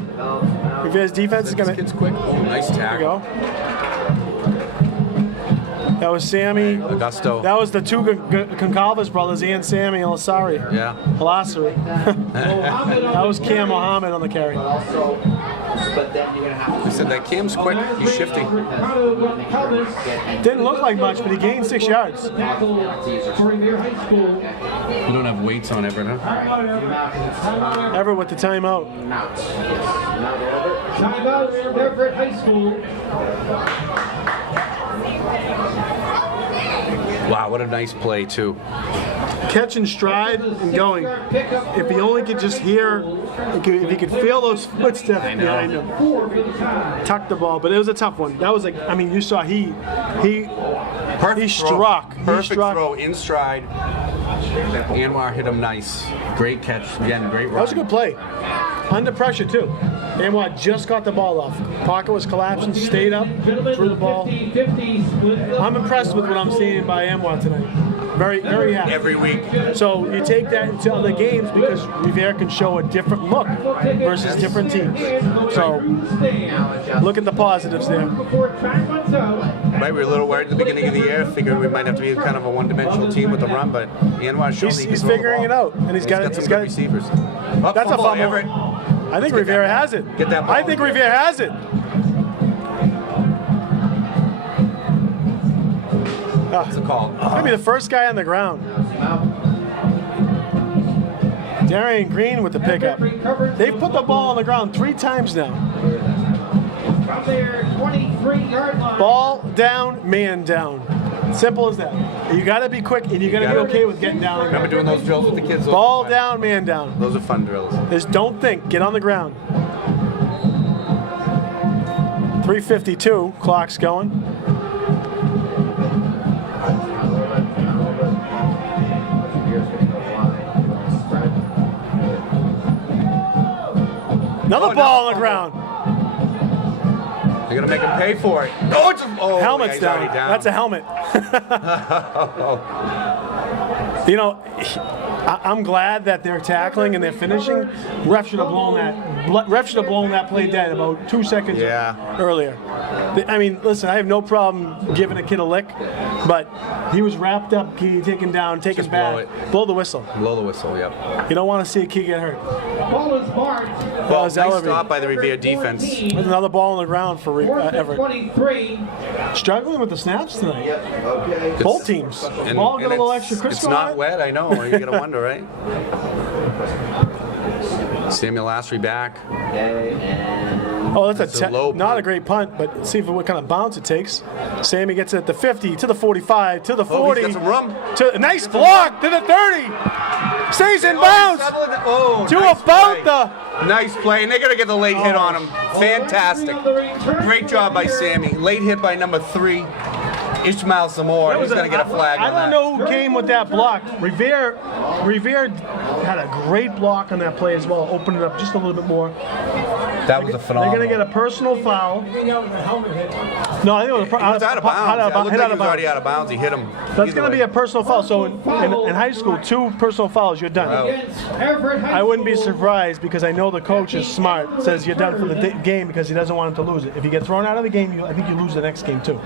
Revere's defense is This gonna. kid's quick. Nice There we tackle. go. That was Sammy. Augusto. That was the two Concalves brothers, Ian Sammy and Lasari. Yeah. Lasari. That was Cam Mohammed on the carry. But then you're going to have I said that Cam's quick. He's shifty. Didn't look like much, but he gained 6 yards. For Revere High School. You don't have weights on Everett, huh? Everett with the timeout. Timeout, Everett High School. Wow, what a nice play, too. Catching stride and going. If he only could just hear, if he could feel those footsteps behind him. Tuck the ball, but it was a tough one. That was you saw he struck. Perfect throw in stride. Anwar hit him nice. Great catch. Again, great run. That was a good play. Under pressure, too. Amwat just got the ball off. Pocket was collapsing, stayed up, threw the ball. I'm impressed with what I'm seeing by Amwat tonight. Very, very happy. Every week. So you take that into other games because Revere can show a different look versus different teams. So look at the positives there. Right, we were a little worried at the beginning of the year. Figured we might have to be kind of a one-dimensional team with the run, but Anwar's showing He's figuring it out, and he's got some good receivers. Oh, That's a fumble. Everett. I think Revere has it. Get that ball. I think Revere has it. That's a call. He's going to be the first guy on the ground. Darian Green with the pickup. They've put the ball on the ground 3 times now. From their 23-yard line. Ball down, man down. Simple as that. You got to be quick, and you got to be okay with getting down. Remember doing those drills with the kids? Ball down, man down. Those are fun drills. Just don't think. Get on the ground. 3:52. Clock's going. Another ball on the ground. They're going to make him pay for it. Oh, Helmet's he's down. already down. That's a helmet. You know, I'm glad that they're tackling and they're finishing. Ref should have blown that play dead about 2 seconds earlier. I mean, listen, I have no problem giving a kid a lick, but he was wrapped up, taken down, taken Just back. Blow the whistle. Blow the whistle, yep. You don't want to see a kid get hurt. Ball is marked. Well, nice stop by the Revere defense. There's another ball on the ground for Everett. 23. Struggling with the snaps tonight. Okay. Both teams. And, Ball got a little it's- extra Crisco It's not on it. wet, I know. You gotta wonder, right? Samuel Lasry back. Okay, and Oh, That's a low not punt. a great punt, but see what kind of bounce it takes. Sammy gets it at the 50, to the 45, to the 40. He's got some room. To nice block to the 30. Stays in bounds. Oh, To nice about play. the. Nice play, and they're gonna get the late hit on him. Fantastic. Great job by Sammy. Late hit by number 3. Ishmael Zamora. He's gonna get a flag I on don't that. know who came with that block. Revere had a great block on that play as well. Opened it up just a little bit more. That was a phenomenal. They're going to get a personal foul. No, I think it was He was out of bounds. It looked like he was already bounds. out of bounds. He hit him. That's going to be a personal foul. So in high school, 2 personal fouls, you're done. Against Everett High I wouldn't be School. surprised because I know the coach is smart. Says you're done for the game because he doesn't want him to lose it. If you get thrown out of the game, I think you lose the next game too.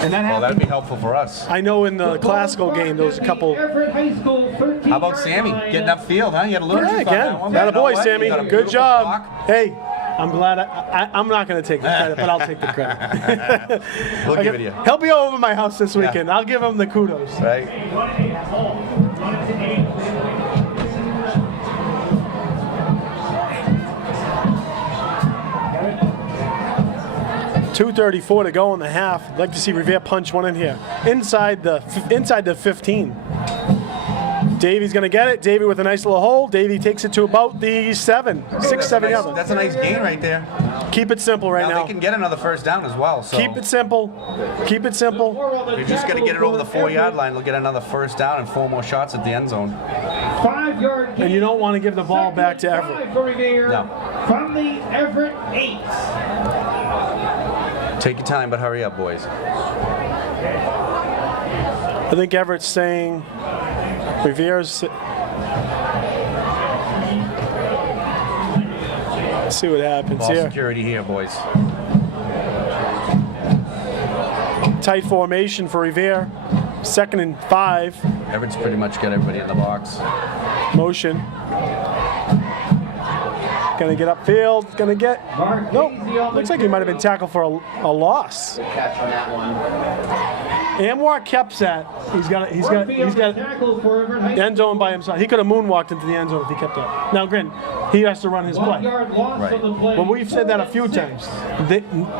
And that Well, that'd happened. be helpful for us. I know in the classical game there was a couple. Everett High School 13. How about Sammy getting upfield, huh? You had a little Yeah, juice on again. that one. That You a know boy, what? Sammy. You got a Good beautiful job. block. Hey, I'm glad. I'm not going to take the credit, but I'll take the credit. We'll give it to you. He'll be over my house this weekend. I'll give him the kudos. Right? 2:34 to go in the half. I'd like to see Revere punch one in here. Inside the 15. Davy's going to get it. Davy with a nice little hole. Davy takes it to about the 6, 7 yard line. That's a nice gain right there. Keep it simple right Now now. they can get another first down as well. So Keep it simple. Keep it simple. We've just got to get it over the 4-yard line. They'll get another first down and 4 more shots at the end zone. 5-yard gain. And you don't want to give the ball back to Everett. 5 for Revere. No. From the Everett 8. Take your time, but hurry up, boys. I think Everett's saying Revere's. Let's see what happens Ball here. security here, boys. Tight formation for Revere. 2nd and 5. Everett's pretty much got everybody in the box. Motion. Gonna get upfield. Gonna get. Nope. Looks like he might have been tackled for a loss. good catch on that one. Amwar kept that. He's got Tackle for Everett High end zone by himself. He could have moonwalked into the end zone if he kept that. Now, granted, he has to run his 1 play. yard loss Right. on the play. But we've said that a few times.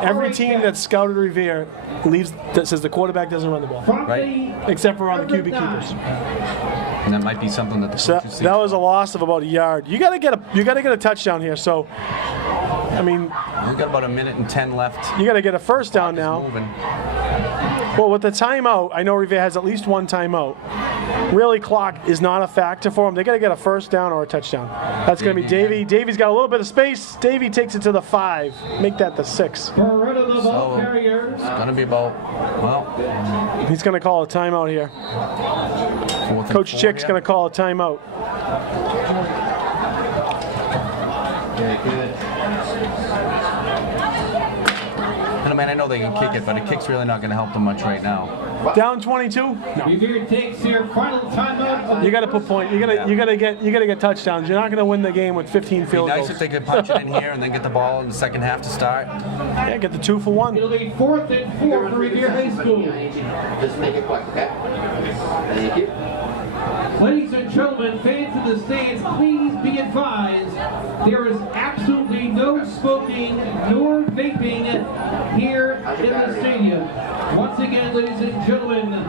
Every team that's scouted Revere leaves that says the quarterback doesn't run the ball, From Right. the except for on the QB keepers. And that might be something that the So coaches see. that was a loss of about a yard. You got to get a touchdown here. So, I mean, We've got about 1 minute and 10 left. you got to get a first down now. Moving. Well, with the timeout, I know Revere has at least one timeout. really clock is not a factor for them. They got to get a first down or a touchdown. That's going to be Davey. Davey's got a little bit of space. Davey takes it to the 5. Make that the 6. For the ball carriers. It's going to be about, well, He's going to call a timeout here. Coach Chick's going to call a timeout. Very good. And I mean, I know they can kick it, but a kick's really not going to help them much right now. Down 22. Revere takes their final timeout. You got to put point. You got to get touchdowns. You're not going to win the game with 15 It'd field be nice goals. if they could punch it in here and then get the ball in the second half to start. Yeah, get the 2 for 1. It'll be 4th and 4 for Revere High School. Just make it quick, okay? Thank you. Ladies and gentlemen, fans in the stands, please be advised there is absolutely no smoking nor vaping here in the stadium. Once again, ladies and gentlemen,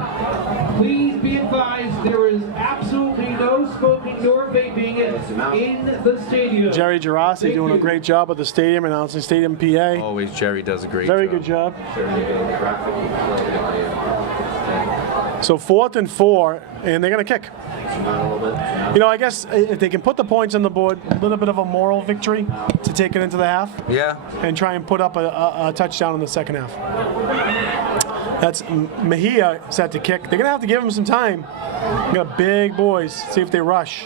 please be advised there is absolutely no smoking nor vaping in the stadium. Jerry Gerasi doing a great job at the stadium, announcing Stadium PA. Always Jerry does a great Very job. good job. So 4th and 4, and they're going to kick. You know, I guess if they can put the points on the board, a little bit of a moral victory to take it into the half Yeah. and try and put up a touchdown in the second half. That's Mejia set to kick. They're going to have to give him some time. They got big boys. See if they rush.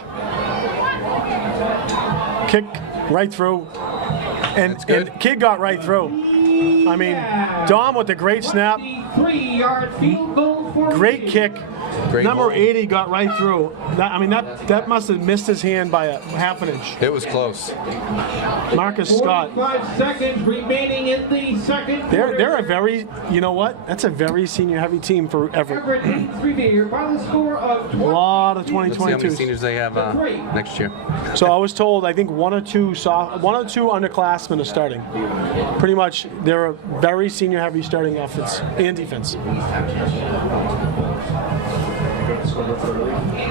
Kick right through. And Kid got right through. I mean, Dom with the great snap. 3-yard field goal for Great kick. Great Number hole. 80 got right through. That must have missed his hand by a half an inch. It was close. Marcus Scott. 45 seconds remaining in the second. They're a very, you know what? That's a very senior heavy team for Everett. Everett leads Revere by the score of A lot of Let's see how many 2022s. seniors they have next year. So I was told I think one or two underclassmen are starting. Pretty much they're a very senior heavy starting offense and defense.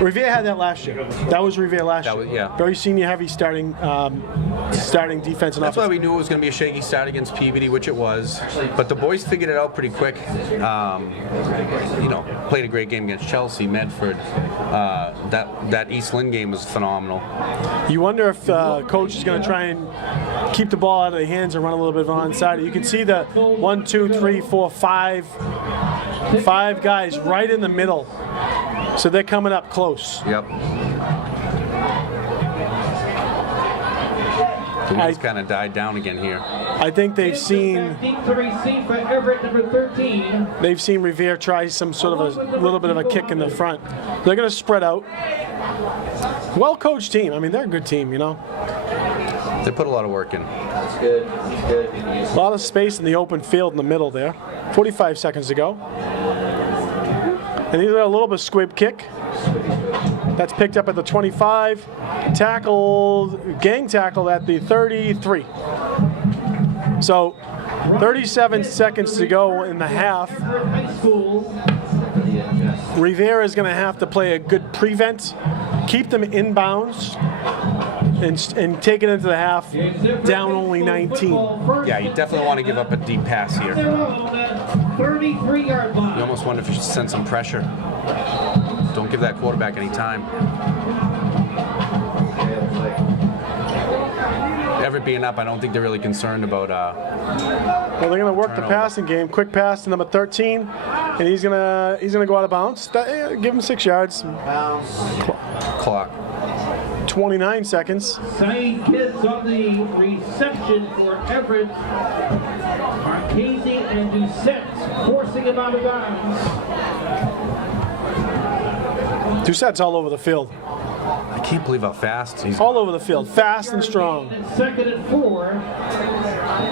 Revere had that last year. That was Revere last That year. was- yeah. Very senior heavy starting defense and That's why offense. we knew it was going to be a shaky start against Peabody, which it was. But the boys figured it out pretty quick. Played a great game against Chelsea, Medford. That East Lynn game was phenomenal. You wonder if coach is going to try and keep the ball out of their hands and run a little bit of an onside. You can see the 1, 2, 3, 4, 5 guys right in the middle. So they're coming up close. Yep. The wind's kind of died down again here. I think they've seen to receive for Everett, number 13. Revere try some sort of a little bit of a kick in the front. They're going to spread out. Well-coached team. I mean, they're a good team, you know. They put a lot of work in. That's good. That's good. A lot of space in the open field in the middle there. 45 seconds to go. And these are a little bit squib kick. That's picked up at the 25. Gang tackled at the 33. So 37 seconds to go in the half. Everett High School. Revere is going to have to play a good prevent, keep them inbounds, and take it into the half down only 19. Yeah, you definitely want to give up a deep pass here. Their own 33-yard line. You almost wonder if you should send some pressure. Don't give that quarterback any time. Everett being up, I don't think they're really concerned about. Well, they're going to work the Turnover. passing game. Quick pass to number 13, and he's gonna go out of bounds. Give him 6 yards. Clock. 29 seconds. Saeed Kids on the reception for Everett. Marchese and Doucette forcing him out of bounds. Doucette's all over the field. I can't believe how fast he's. All over the field. Fast and strong. 2nd and 4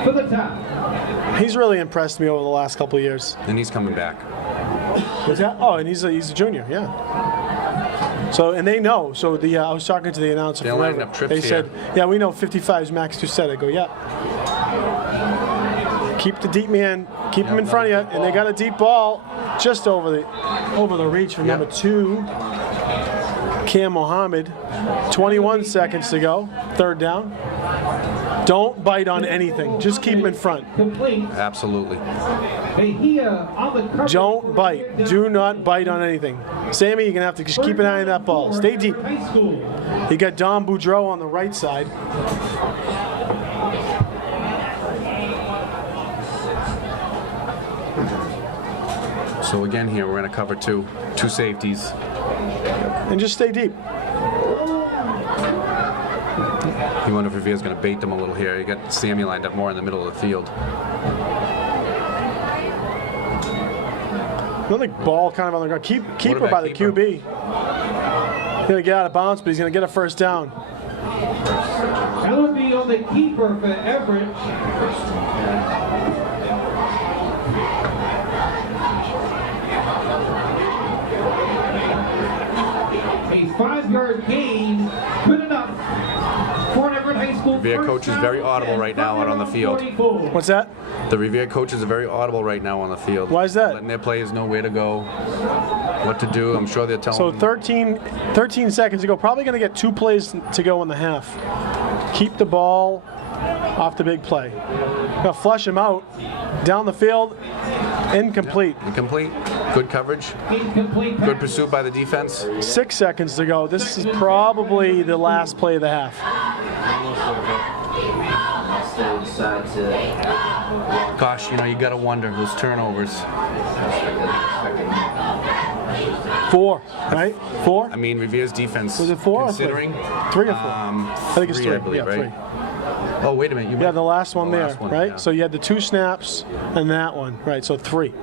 for the top. He's really impressed me over the last couple of years. And he's coming back. What's that? Oh, and he's a junior, yeah. So, and they know. So I was talking to the announcer They're from lining Everett. up trips They said, yeah, we know 55 is Max Doucette. I go, yeah. Keep the deep man, keep him in front of you, and they got a deep ball just over the reach from number 2, Cam Mohammed. 21 seconds to go, 3rd down. Don't bite on anything. Just keep them in front. Complete. Absolutely. Hey, he on the cover. Don't bite. Do not bite on anything. Sammy, you're going to have to just keep an eye on that ball. Stay deep. High school. You got Don Boudreau on the right side. So again here, we're going to cover two safeties. And just stay deep. You wonder if Revere's going to bait them a little here. You got Sammy lined up more in the middle of the field. Another ball kind of on the ground. Keep her about by the keeper? QB. He's going to get out of bounds, but he's going to get a first down. That would be on the keeper for Everett. A 5-yard gain. Good enough. For Everett High School. Revere coach is very audible right now out on the field. 44. What's that? The Revere coaches are very audible right now on the field. Why is that? Letting their players know where to go, what to do. I'm sure they're telling So them. 13 seconds to go. Probably going to get 2 plays to go in the half. Keep the ball off the big play. Now flush him out. Down the field. Incomplete. Incomplete. Good coverage. Incomplete pass. Good pursuit by the defense. 6 seconds to go. This is probably the last play of the half. Gosh, you got to wonder those turnovers. 4, right? 4? I mean, Revere's defense. Was it 4 or 3? considering 3 or 4? I think it's 3. I believe, yeah, 3. right? Oh, wait a minute. Yeah, the last one the there, last one, right? yeah. So you had the 2 snaps and that one, right? So 3.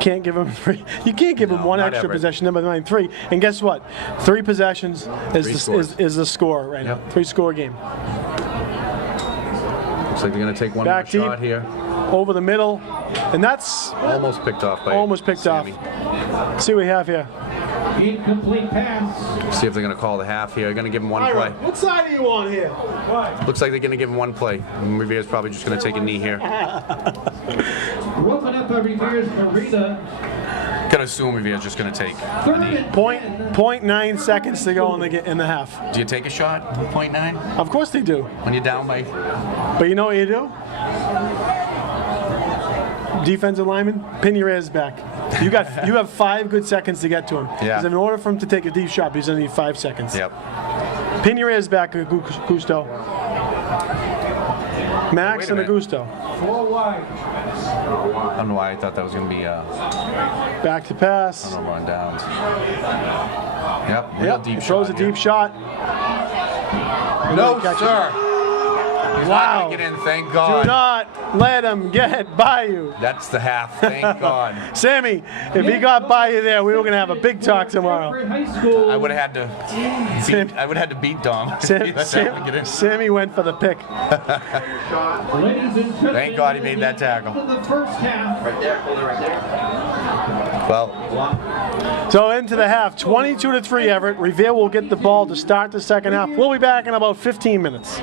Can't give him 3. You can't give him No, one not extra Everett. possession. Number 9, 3. And guess what? 3 possessions is 3 the, scores. is the score right now. Yep. 3-score game. Looks like they're going to take one Back more deep. shot here. Over the middle, and that's Almost picked off by almost picked Sammy. off. See what we have here. Incomplete pass. See if they're going to call the half here. They're going to give him one play. What side are you on here? Looks like they're going to give him one play. And Revere's probably just going to take a knee here. Broken up by Revere's arena. Going to assume Revere's just going to take a 3rd knee. and 10. 0.9 seconds to go in the half. Do you take a shot? 0.9? Of course they do. When you're down by... But you know what you do? Defensive lineman, pin your ears back. You have 5 good seconds to get to him. Yeah. Because in order for him to take a deep shot, he's going to need 5 seconds. Yep. Pin your ears back, Gusto. Max Wait a and minute. Augusto. 4 wide. I don't know why I thought that was going to be Back to pass. run downs. Yep, real Yep. deep Throws shot a here. deep shot. No, Catches it. sir. He's Wow. not going to get in, thank Do God. not let him get by you. That's the half, thank God. Sammy, if he got by you there, we were going to have a big talk tomorrow. Everett High School. I would have had to beat Dom. Sammy went for the pick. Ladies and gentlemen, Thank God he made that tackle. in the first half. Right there, hold it right there. Well, So into the half, 22-3 Everett. Revere will get the ball to start the second half. We'll be back in about 15 minutes.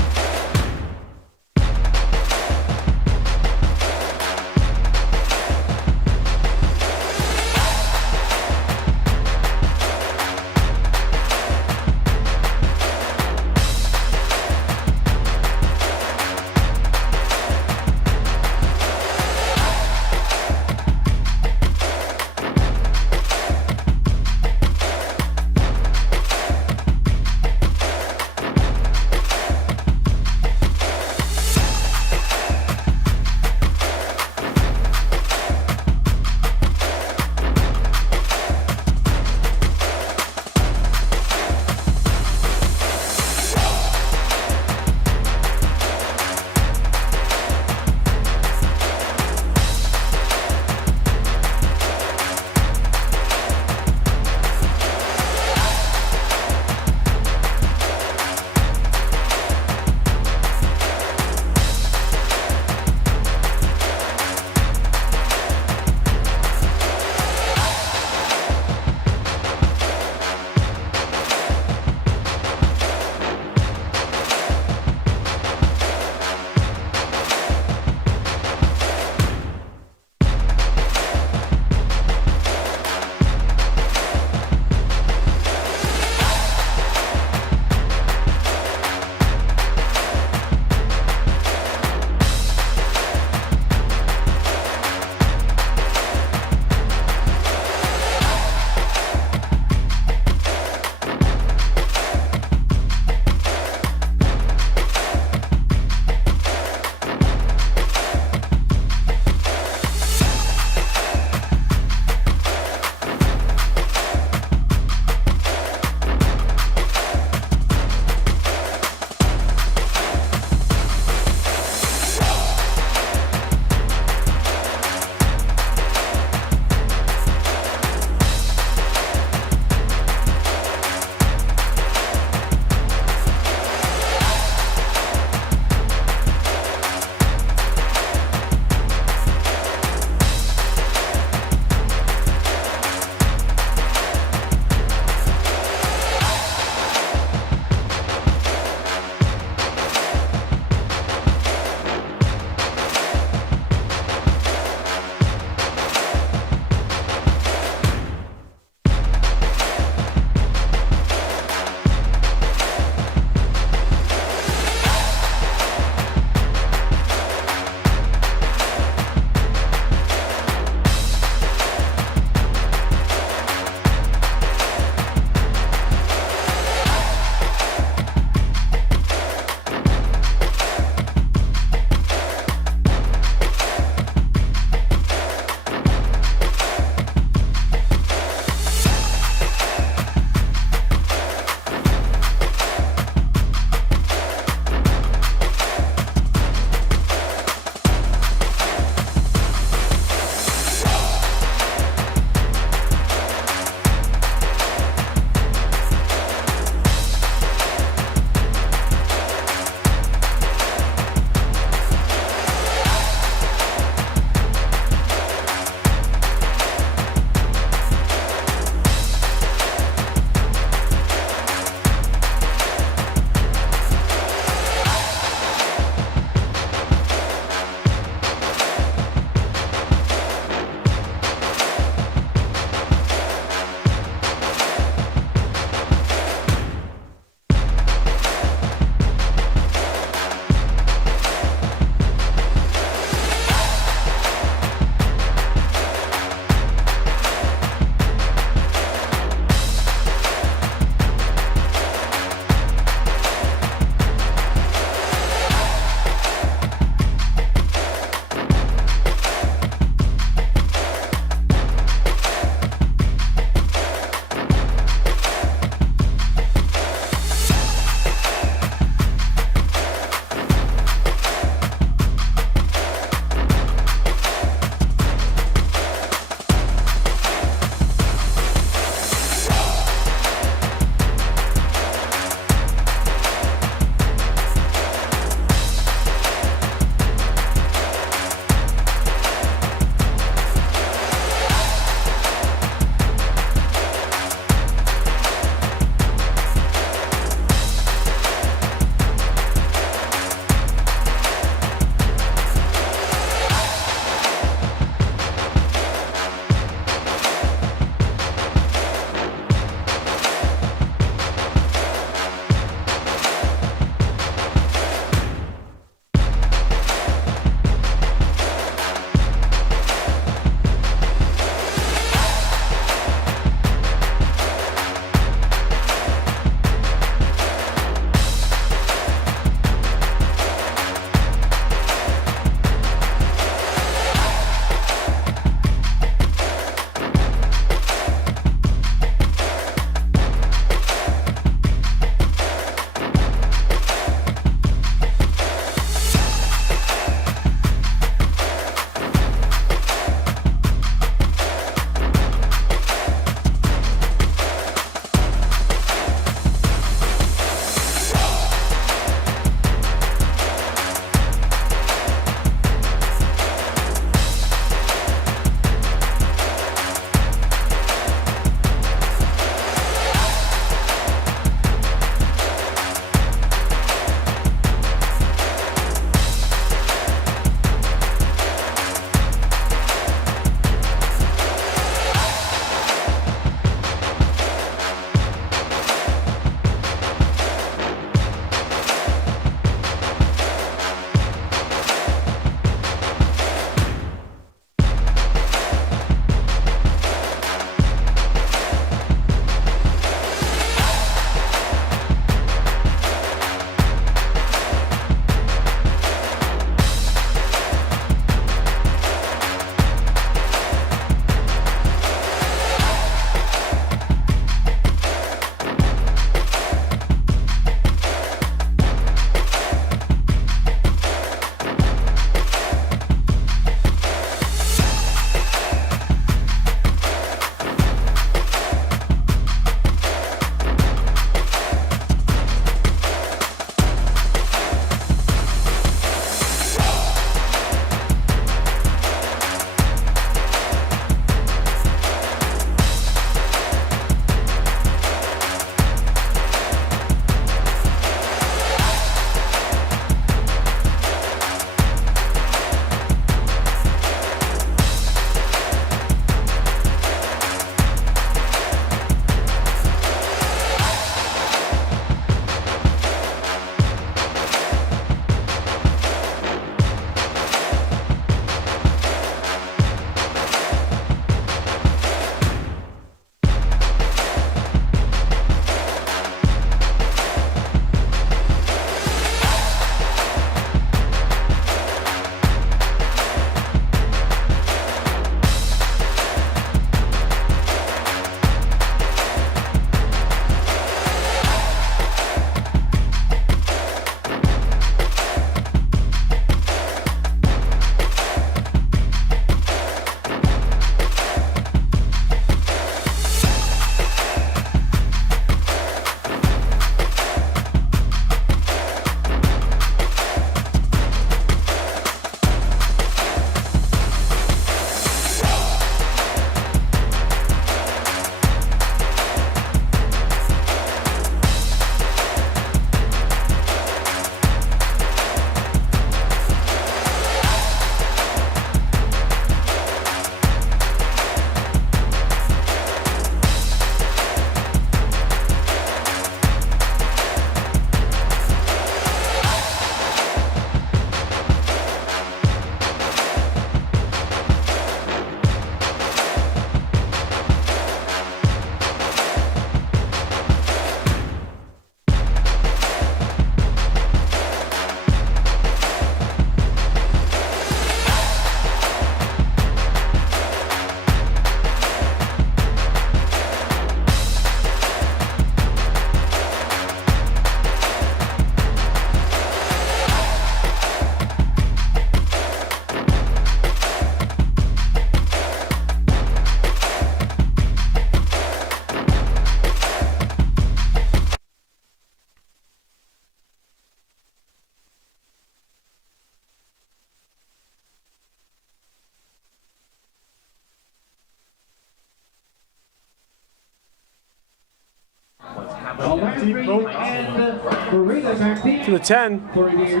and Marita back To the 10. for Revere.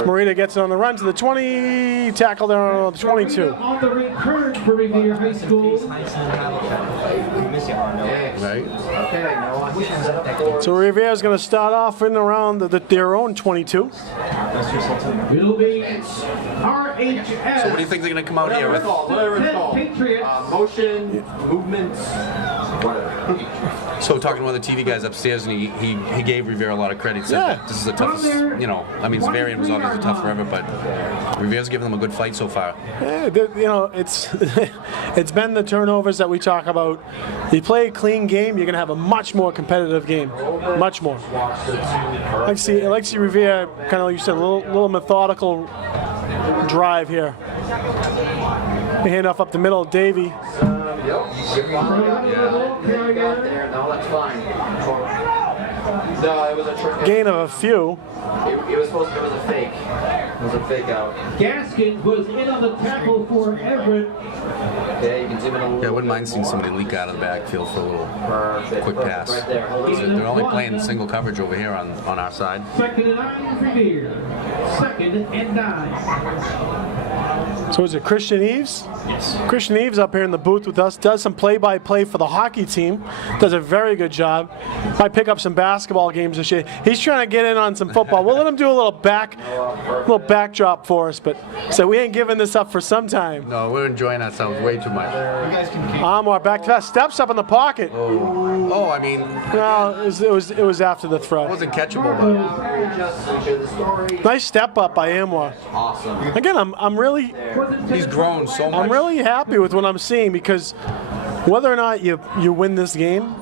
Marita gets it on the run to the 20. Tackle there on the 22. On the return for Revere High School. Right. Okay, no one. So Rivere's going to start off in around their own 22. It'll be RHS. So what do you think they're going to come out here with? Whatever it's called. Patriots. Motion, movements, whatever. So talking to one of the TV guys upstairs, and he gave Revere a lot of credit. Said Yeah. that this is the toughest, you know. I mean, Zavarian was obviously tough forever, but Revere's given them a good fight so far. Yeah, you know, it's it's been the turnovers that we talk about. You play a clean game, you're going to have a much more competitive game, much more. I like to see Revere, kind of like you said, a little methodical drive here. Hand off up the middle, Davey. No, that's fine. No, it was a trick. Gain of a few. It was supposed to. It was a fake. It was a fake out. Gaskins was in on the tackle for Everett. Okay, you can zoom in a little. Yeah, I wouldn't mind seeing somebody leak out of the backfield for a little Perfect. quick pass. Right there. They're only playing single coverage over here on our side. 2nd and 9 for Revere. 2nd and 9. So is it Christian Eves? Yes. Christian Eves up here in the booth with us, does some play-by-play for the hockey team, does a very good job. Might pick up some basketball games this year. He's trying to get in on some football. We'll let him do a little backdrop for us, but so we ain't giving this up for some time. No, we're enjoying ourselves way too much. Amar back to that, steps up in the pocket. Oh, I mean, No, it was after the it throw. wasn't catchable, but Just to share the story. Nice step up by Amwar. Awesome. Again, I'm really he's grown so much. I'm really happy with what I'm seeing because whether or not you win this game,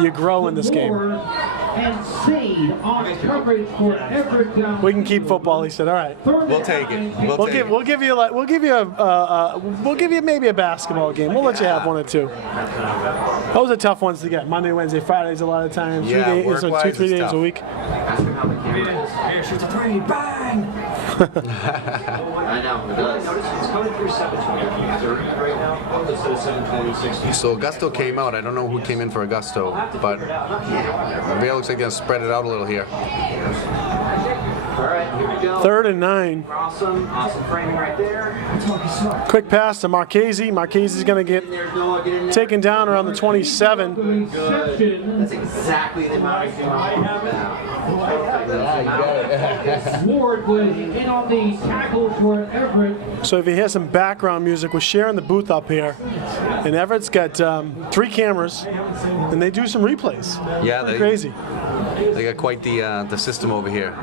you grow in this game. And Sade on coverage for Everett down. We can keep football, he said. All right. We'll take it. We'll give you maybe a basketball game. We'll let you have one or two. Those are tough ones to get. Monday, Wednesday, Fridays a lot of times. Yeah, 3 days, work-wise, 2-3 days it's a week. Ask him how the camera is. Here, shoots a three, bang! I know, it does. Notice it's coming through 720 right now. Instead of 720, So Augusto came out. I don't know who came in for Augusto, but Revere looks like they're gonna spread it out a little here. All right, here we go. 3rd and 9. Awesome framing right there. Quick pass to Marchese. Marchese's going to get There's Noah, get in there. taken down around the 27. Reception. That's exactly the amount of film I have now. Ward was in on the tackle for Everett. So if you hear some background music, we're sharing the booth up here. And Everett's got 3 cameras, and they do some replays. Yeah, Crazy. They got quite the system over here.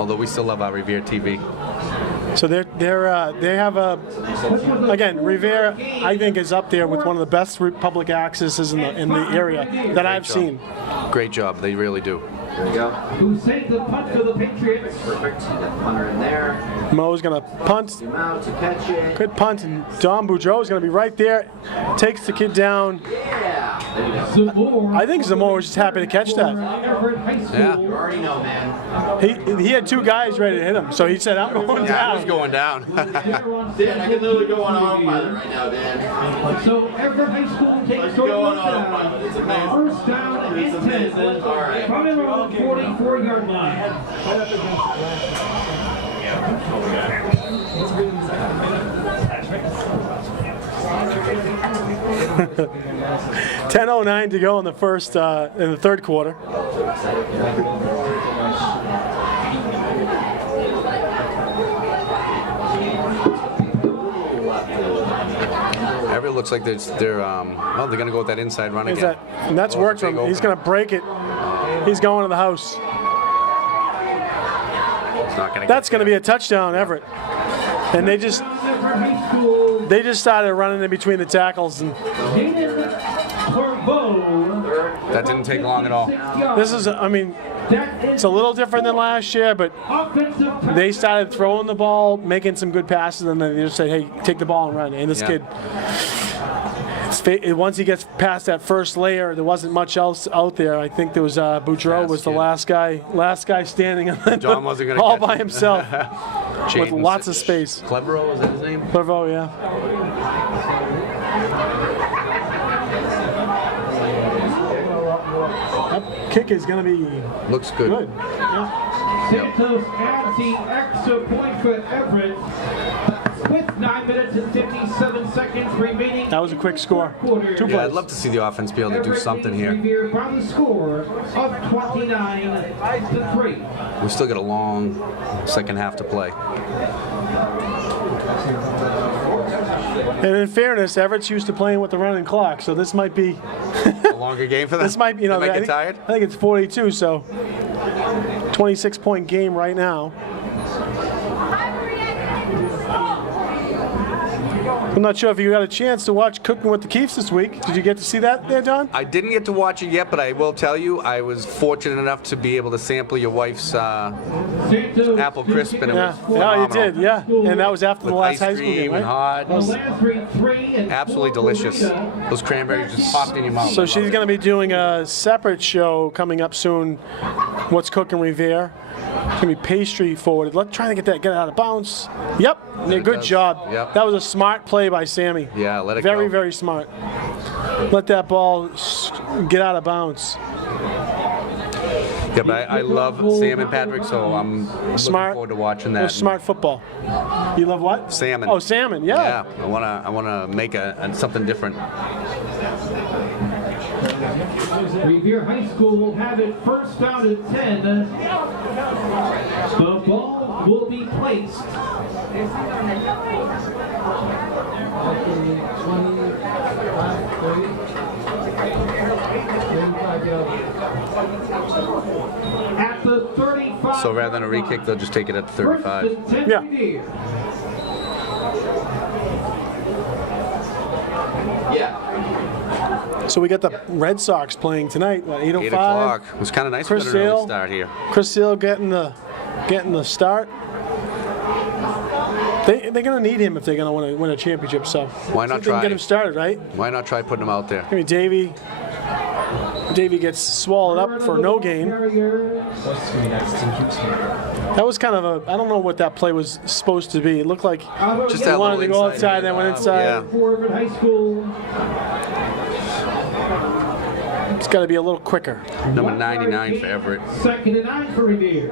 Although we still love our Revere TV. So they have a, again, Revere I think is up there with one of the best public accesses in the area that I've seen. Great job. They really do. There we go. Who saved the punt for the Patriots. Perfect. Punter in there. Mo's going to punt. Zoom out to catch it. Good punt, and Don Boudreau is going to be right there. Takes the kid down. Yeah. There you go. Zamora. I think Zamora was just happy to catch that. Everett High School. Yeah. You already know, man. He had 2 guys ready to hit him, so he said, I'm going Yeah, it was down. going down. Dan, I can literally go on autopilot right now, Dan. So Everett High School takes Go over on autopilot. It's amazing. First down and 10. All right. Coming around the 44-yard line. 10:09 to go in the third quarter. Everett looks like they're going to go with that inside run again. And that's worked for him. He's going to break it. He's going to the house. That's going to be a touchdown, Everett. And they just started running in between the tackles. And That didn't take long at all. this is, I mean, it's a little different than last year, but they started throwing the ball, making some good passes, and then they just said, hey, take the ball and run. And this kid, once he gets past that first layer, there wasn't much else out there. I think there was Boudreau was the last guy standing John wasn't gonna all catch by him. himself with Jaden lots of space. Clevero, is that his name? Clevero, yeah. kick is going to be Looks good. good. Yeah. Santos adds the extra point for Everett with 9 minutes and 57 seconds remaining. That was a quick score. 2 Yeah, plays. I'd love to see the offense be able to do something here. Revere by the score of 29-3. We still got a long second half to play. And in fairness, Everett's used to playing with the running clock, so this might be A longer game for them. this might, you know, They might I get think, tired. I think it's 42, so 26-point game right now. I'm not sure if you got a chance to watch Cooking with the Keefs this week. Did you get to see that there, Don? I didn't get to watch it yet, but I will tell you, I was fortunate enough to be able to sample your wife's apple crisp, and it Yeah, was yeah, phenomenal. you did, yeah. And that was after the With last ice high school cream game, and right? hot. Absolutely delicious. Those cranberries just popped in your mouth. So she's going to be doing a separate show coming up soon. What's Cooking Revere? It's going to be pastry forwarded. Trying to get it out of bounds. Yep, yeah, it good does. job. Yep. That was a smart play by Sammy. Yeah, let it Very, go. very smart. Let that ball get out of bounds. Yeah, but I love Sam and Patrick, so I'm Smart. looking forward to watching It that. was smart football. You love what? Salmon. Oh, salmon, yeah. Yeah, I wanna make something different. Revere High School will have it first down at 10. The ball will be placed. At the 35. So rather than a re-kick, they'll just take it at the First 35. and 10 Yeah. Revere. Yeah. So we got the Red Sox playing tonight, what, 8:05? 8 o'clock. It was kind of nice Chris with an early Sale. start here. Chris Sale getting the start. They're going to need him if they're going to win a championship. So Why not see if they can try? get him started, right? Why not try putting them out there? I mean, Davey gets swallowed up for no gain. That was kind of I don't know what that play was supposed to be. It looked like Just they that wanted to little go inside outside, then went inside. Yeah. For Everett High School. It's got to be a little quicker. Number 99 for Everett. Second and 9 for Revere.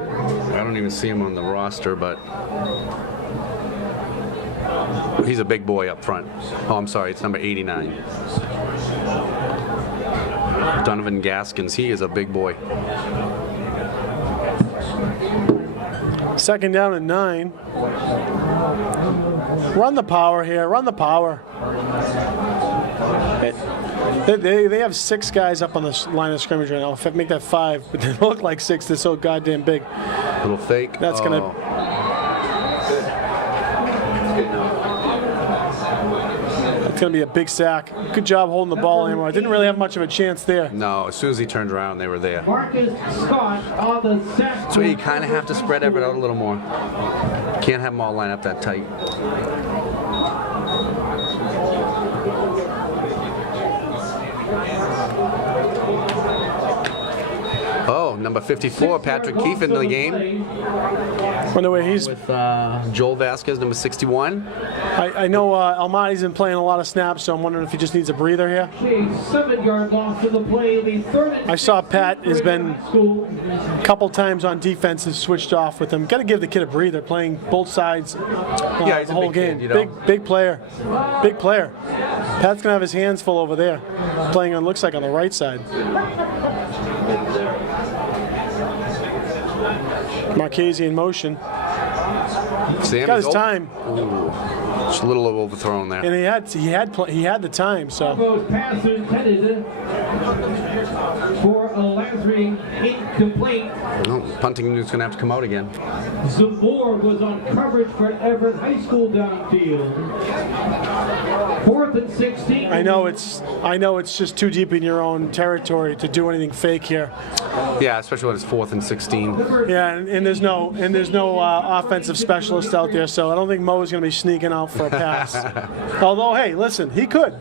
I don't even see him on the roster, but he's a big boy up front. Oh, I'm sorry, it's number 89. Donovan Gaskins, he is a big boy. Second down and 9. Run the power here. Run the power. They have 6 guys up on the line of scrimmage right now. In fact, make that 5, but they look like 6. They're so goddamn big. Little fake. That's gonna. It's gonna be a big sack. Good job holding the ball, Amor. I didn't really have much of a chance there. No, as soon as he turned around, they were there. Marcus Scott on the sack. So you kind of have to spread Everett out a little more. Can't have them all line up that tight. Oh, number 54, Patrick Keefe in the game Wonder where he's. with Joel Vasquez, number 61. I know Almani's been playing a lot of snaps, so I'm wondering if he just needs a breather here. A 7-yard loss to the play. The third and I saw Pat has been school. a couple times on defense has switched off with him. Got to give the kid a breather, playing both sides Yeah, he's the a whole big kid, game. you know. Big player, big player. Pat's gonna have his hands full over there, playing on looks like on the right side. Marchese in motion. Sam Got is his open. time, Ooh, just a little overthrown there. and he had the time. So Goes pass intended for a Lazary incomplete. No, punting is going to have to come out again. Zamora was on coverage for Everett High School downfield. 4th and 16. I know it's just too deep in your own territory to do anything fake here. Yeah, especially when it's 4th and 16. Yeah, and there's no offensive specialist out there, so I don't think Mo's going to be sneaking out for a pass. Although, hey, listen, he could.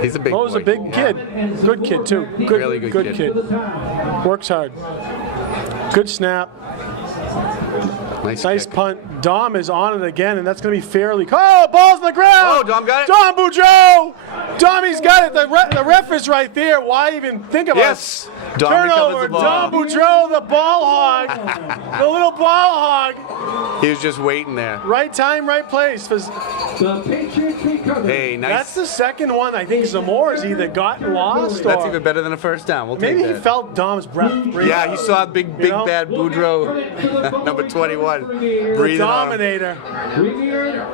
He's a big Mo's boy. a big kid, good kid too. Really good kid. Works hard. Good snap. Nice Nice kick. punt. Dom is on it again, and that's going to be fairly. Oh, ball's on the ground. Oh, Dom got it. Dom Boudreau. Tommy's got it. The ref is right there. Why even think about Yes. it? Dom recovers Turnover. the ball. Dom Boudreau, the ball hog. The little ball hog. He was just waiting there. Right time, right place. The Patriots recover. Hey, nice. That's the second one. I think Zamora's either gotten lost or That's even better than a first down. We'll take maybe he that. felt Dom's breath. Yeah, he saw big You know? bad Boudreau, number 21, The breathing on him. Dominator. Revere,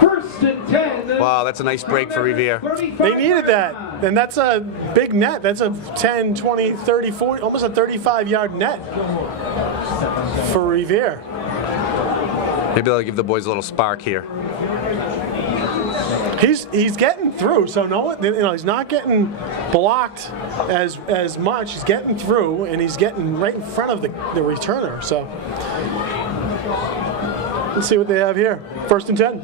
first and 10. Wow, that's a nice break for Revere. They needed that. And that's a big net. That's a 10, 20, 30, 40, almost a 35-yard net for Revere. Maybe I'll give the boys a little spark here. He's getting through, so he's not getting blocked as much. He's getting through, and he's getting right in front of the returner. So let's see what they have here. First and 10.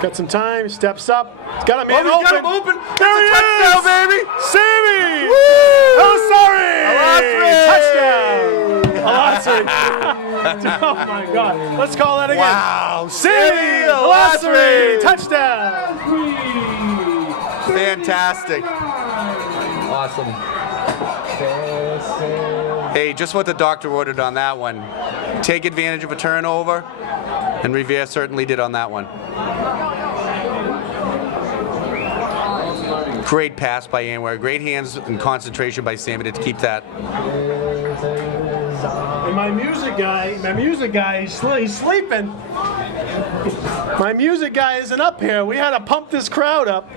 Got some time. Steps up. He's got a man Oh, he's open. got him open. There he It's a touchdown, is, baby. Sammy. Woo! Touchdown. Oh my God. Let's call that again. Wow, Sammy Lassery. Lassery. Touchdown. Fantastic. Awesome. Hey, just what the doctor ordered on that one. Take advantage of a turnover, and Revere certainly did on that one. Great pass by Anwar. Great hands and concentration by Sammy to keep that. And my music guy, he's sleeping. My music guy isn't up here. We had to pump this crowd up.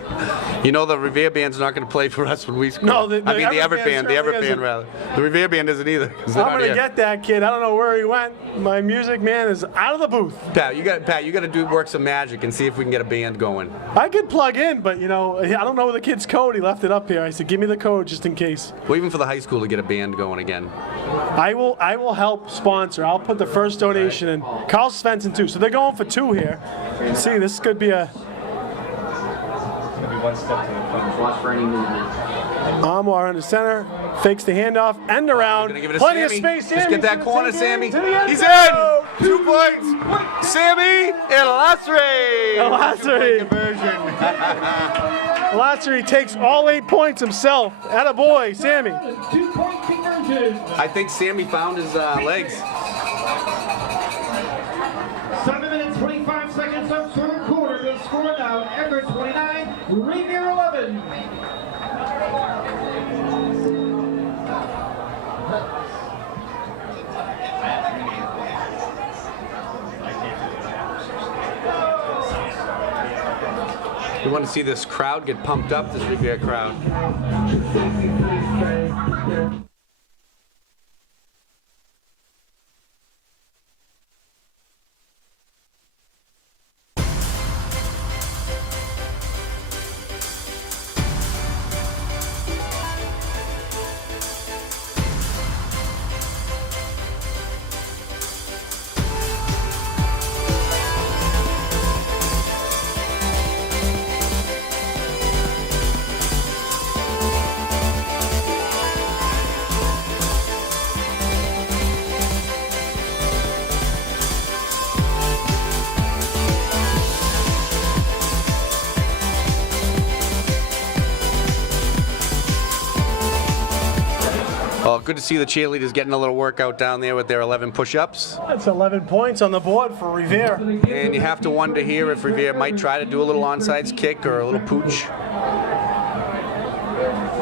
You know the Revere band's not going to play for us when we score. No, the the Everett band. The Everett certainly band, rather. The Revere band isn't either. 'Cause they're I'm not gonna here. get that kid. I don't know where he went. My music man is out of the booth. Pat, you got to work some magic and see if we can get a band going. I could plug in, but I don't know the kid's code. He left it up here. I said, give me the code just in case. Well, even for the high school to get a band going again. I will help sponsor. I'll put the first donation in. Carl Svensson too. So they're going for 2 here. See, this could be a Watch for any movement. Amwar under center, fakes the handoff, end around. Gonna give it to Plenty Sammy. of space. Let's Sammy get that to corner, the Sammy. to the end He's zone. in. 2 points. Sammy and Lassery. Lassery. Conversion. Lassery takes all 8 points himself. Attaboy, Sammy. 2-point conversion. I think Sammy found his legs. 7 minutes, 25 seconds of third quarter. The score now, Everett 29, Revere 11. We want to see this crowd get pumped up, this Revere crowd. Well, good to see the cheerleaders getting a little workout down there with their 11 push-ups. That's 11 points on the board for Revere. And you have to wonder here if Revere might try to do a little onside kick or a little pooch.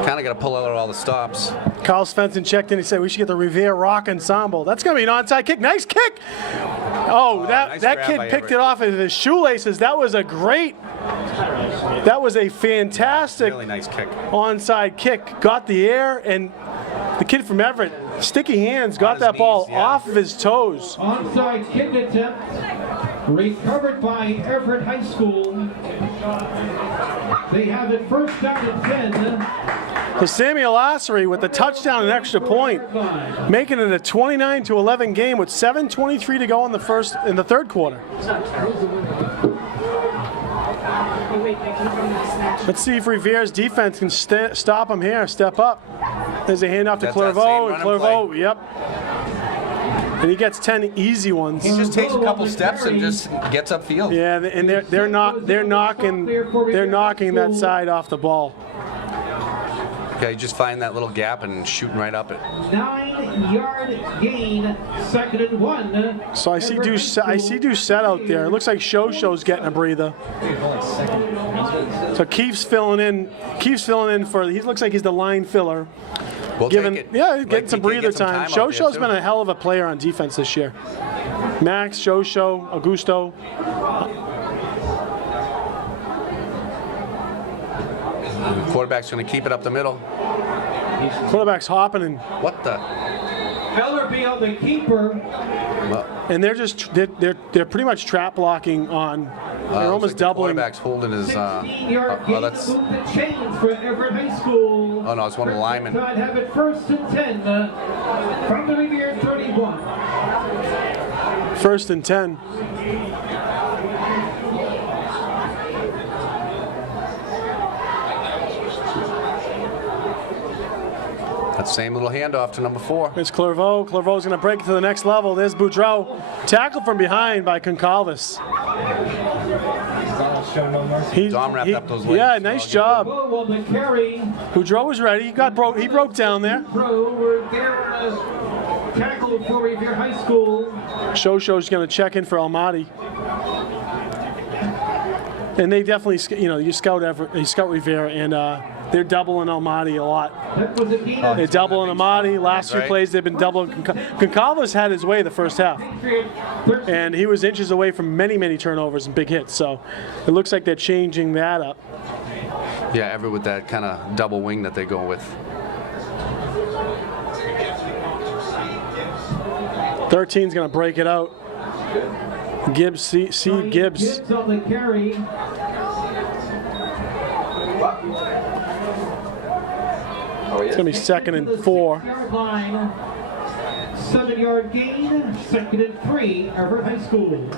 Kind of got to pull out all the stops. Carl Svensson checked in. He said we should get the Revere Rock Ensemble. That's going to be an onside kick. Nice kick. Oh, nice that grab kid by picked Everett. it off of his shoelaces. That was a fantastic Really nice kick. onside kick. Got the air, and the kid from Everett, sticky hands, got his that ball knees, yeah. off of his toes. Onside kick attempt recovered by Everett High School. They have it first down and 10. So Samuel Lassery with the touchdown and extra point, making it a 29-11 game with 7:23 to go in the third quarter. Let's see if Revere's defense can stop him here. Step up. There's a handoff to That's that same Clairvaux, and run and Clairvaux, yep. And he gets 10 easy ones. He just takes a couple steps and just gets upfield. Yeah, and they're knocking that side off the ball. Yeah, you just find that little gap and shooting right up it. 9-yard gain, 2nd and 1. So I see Doucette out there. It looks like Show's getting a breather. So Keefe's filling in. For. He looks like he's the line filler. We'll take it. Getting Like, some he can breather get some time. out there, Show's too. been a hell of a player on defense this year. Max, Show, Augusto. The quarterback's going to keep it up the middle. Quarterback's hopping and What the? Ellerby on the keeper. Well, they're pretty much trap blocking on. They're almost doubling. The quarterback's holding his. 16-yard gain. That's. Move the chains for Everett High School. Oh no, it's one of the linemen. Tide have it 1st and 10 from the Revere 31. 1st and 10. That same little handoff to number 4. There's Clairvaux. Clairvaux's going to break it to the next level. There's Boudreau. Tackled from behind by Concalves. Dom wrapped up those legs. Yeah, nice job. Boudreau on the carry. Boudreau was ready. He broke down there. Boudreau were there on a tackle for Revere High School. Show's going to check in for Almaty. And they definitely, you scout Revere, and they're doubling Almaty a lot. That was a gain of They're doubling Almaty. Last few Right. plays, they've been doubling. Concalves had his way the first half. And he was inches away from many turnovers and big hits. So it looks like they're changing that up. Yeah, Everett with that kind of double wing that they go with. 13's going to break it out. Gibbs, see Gibbs. Gibbs on the carry. It's going to be 2nd and 4. 7-yard gain, 2nd and 3, Everett High School.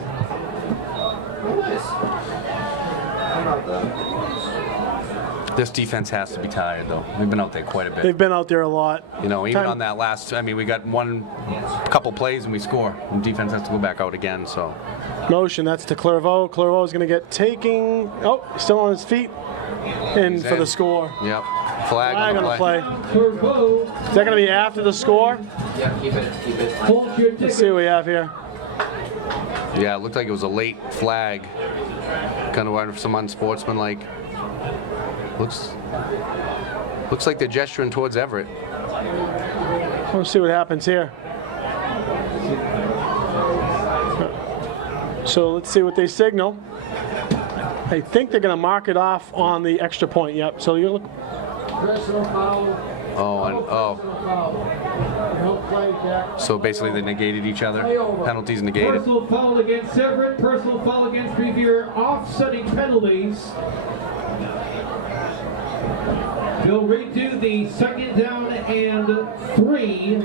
This defense has to be tired, though. We've been out there quite a bit. They've been out there a lot. You know, even Time- on that last, I mean, we got couple plays and we score. And defense has to go back out again, so. Motion, that's to Clairvaux. Clairvaux is going to get taking. Oh, still on his feet. And He's for in. the score. Yep. Flag Flag on on the the play. play. Turbo, Is that going to be after the score? Yeah, keep it. hold your Let's see what ticket. we have here. Yeah, it looked like it was a late flag. Kind of some unsportsmanlike. Looks like they're gesturing towards Everett. Let's see what happens here. So let's see what they signal. I think they're going to mark it off on the extra point. Yep. So you look. So basically they negated each other. Penalties negated. Personal foul against Everett, personal foul against Revere, offsetting penalties. They'll redo the 2nd down and 3.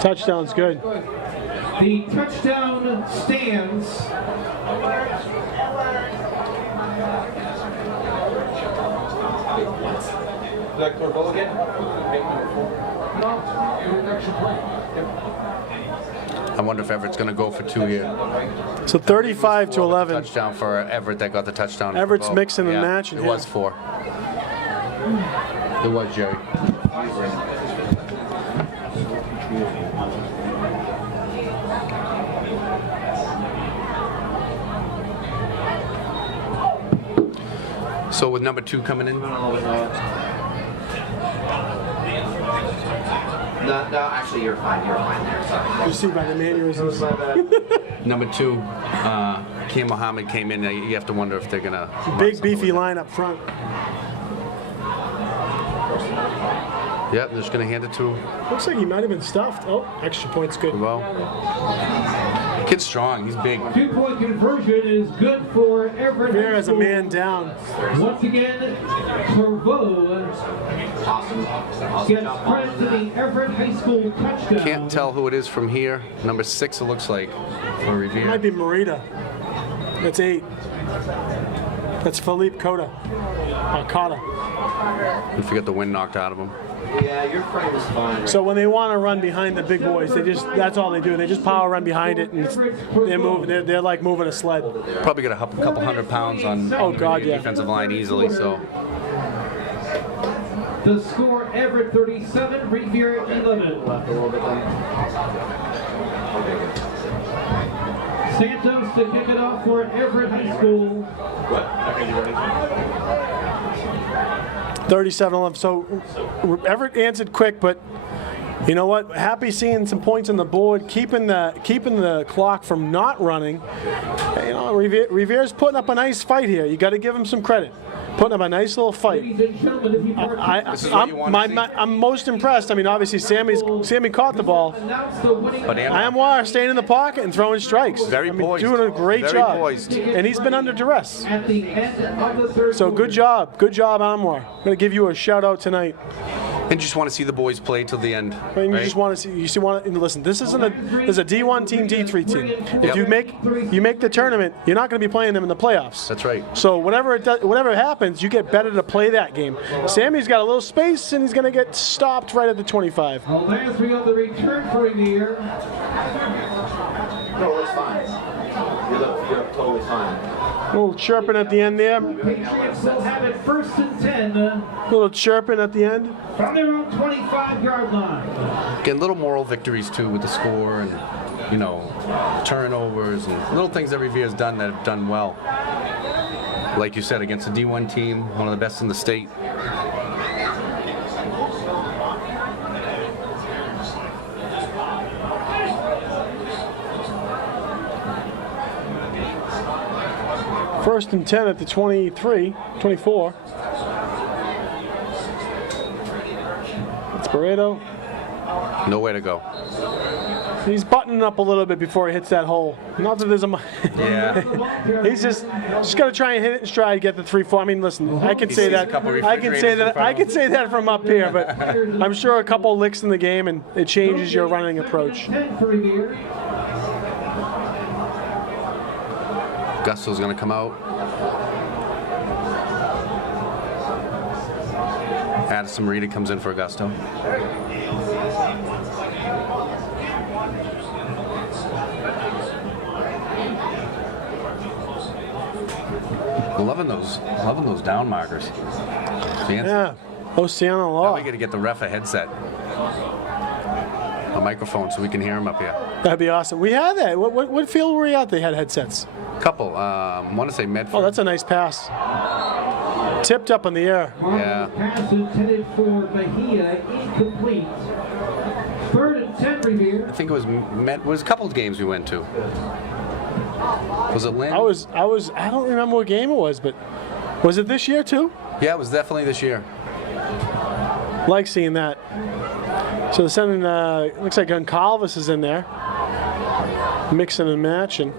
Touchdown's good. The touchdown stands. I wonder if Everett's going to go for 2 here. So 35 to 11. Touchdown for Everett that got the touchdown. Everett's for mixing and yeah, matching It here. was 4. It was Jerry. So with number 2 coming in, No, actually, you're fine. You're fine there. Sorry. You see by the mannerisms. number 2, Cam Mohammed came in. You have to wonder if they're gonna Big beefy line up front. Yep, they're just gonna hand it to Looks like he might have been stuffed. Oh, extra point's good. well. Kid's strong. He's big. 2-point conversion is good for Everett. There High as a School. man down. Once again, Turbo Awesome. gets credit to the Everett High School touchdown. Can't tell who it is from here. Number 6, it looks like for Revere. Might be Marita. That's 8. That's Philippe Cotta. Cotta. You forget the wind knocked out of him. Yeah, your frame is fine. So when they want to run behind the big boys, that's all they do. They just power run behind it, and they're like moving a sled. Probably got a couple 100 pounds on Oh, the God, yeah. defensive line easily. So The score, Everett 37, Revere 11. Left a little bit then. Santos to kick it off for Everett High School. 37-11. So Everett answered quick, but you know what? Happy seeing some points on the board, keeping the clock from not running. You know, Revere's putting up a nice fight here. You got to give him some credit. Putting up a nice little fight. Ladies and gentlemen, if you This is what you want to see. I'm most impressed. I mean, obviously Sammy caught the ball. announce the winning But Anwar staying in the pocket and throwing strikes. Very poised. Doing a great Very job. poised. And he's been under duress. at the end of the third So quarter. good job, Anwar. I'm gonna give you a shout out tonight. and just want to see the boys play till the end. I mean, you right? just want to see. Listen. This isn't there's a D1 team, D3 team. If you make the tournament, you're not going to be playing them in the playoffs. That's right. So whatever happens, you get better to play that game. Sammy's got a little space, and he's going to get stopped right at the 25. Last we on the return for Revere. No, it's fine. You're totally fine. A little chirping at the end there. Patriots will have it 1st and 10 A little chirping at the end. from their own 25-yard line. Getting little moral victories too with the score and turnovers and little things that Revere's done that have done well. Like you said, against a D1 team, one of the best in the state. First and 10 at the 23, 24. It's Barreto. Nowhere to go. He's buttoning up a little bit before he hits that hole. Not that there's a. Yeah. He's just got to try and hit it in stride, get the 3-4. I mean, listen, I can say sees a that. couple I can say refrigerators in that. front I of can him. say that from up here, but I'm sure a couple licks in the game and it changes your running approach. 10 for Revere. Gusto's going to come out. Addison Marita comes in for Augusto. Loving those down markers. Fancy. Yeah, Oceana Now Law. we got to get the ref a headset, a microphone, so we can hear him up here. That'd be awesome. We had that. What field were we at? They had headsets. Couple. Want to say Medford. Oh, that's a nice pass. Tipped up in the air. Yeah. Pass intended for Mejia, incomplete. 3rd and 10 Revere. I think it was a couple of games we went to. Was it Lynn? I don't remember what game it was, but was it this year too? Yeah, it was definitely this year. Like seeing that. So they're sending, looks like Goncalves is in there, mixing and matching.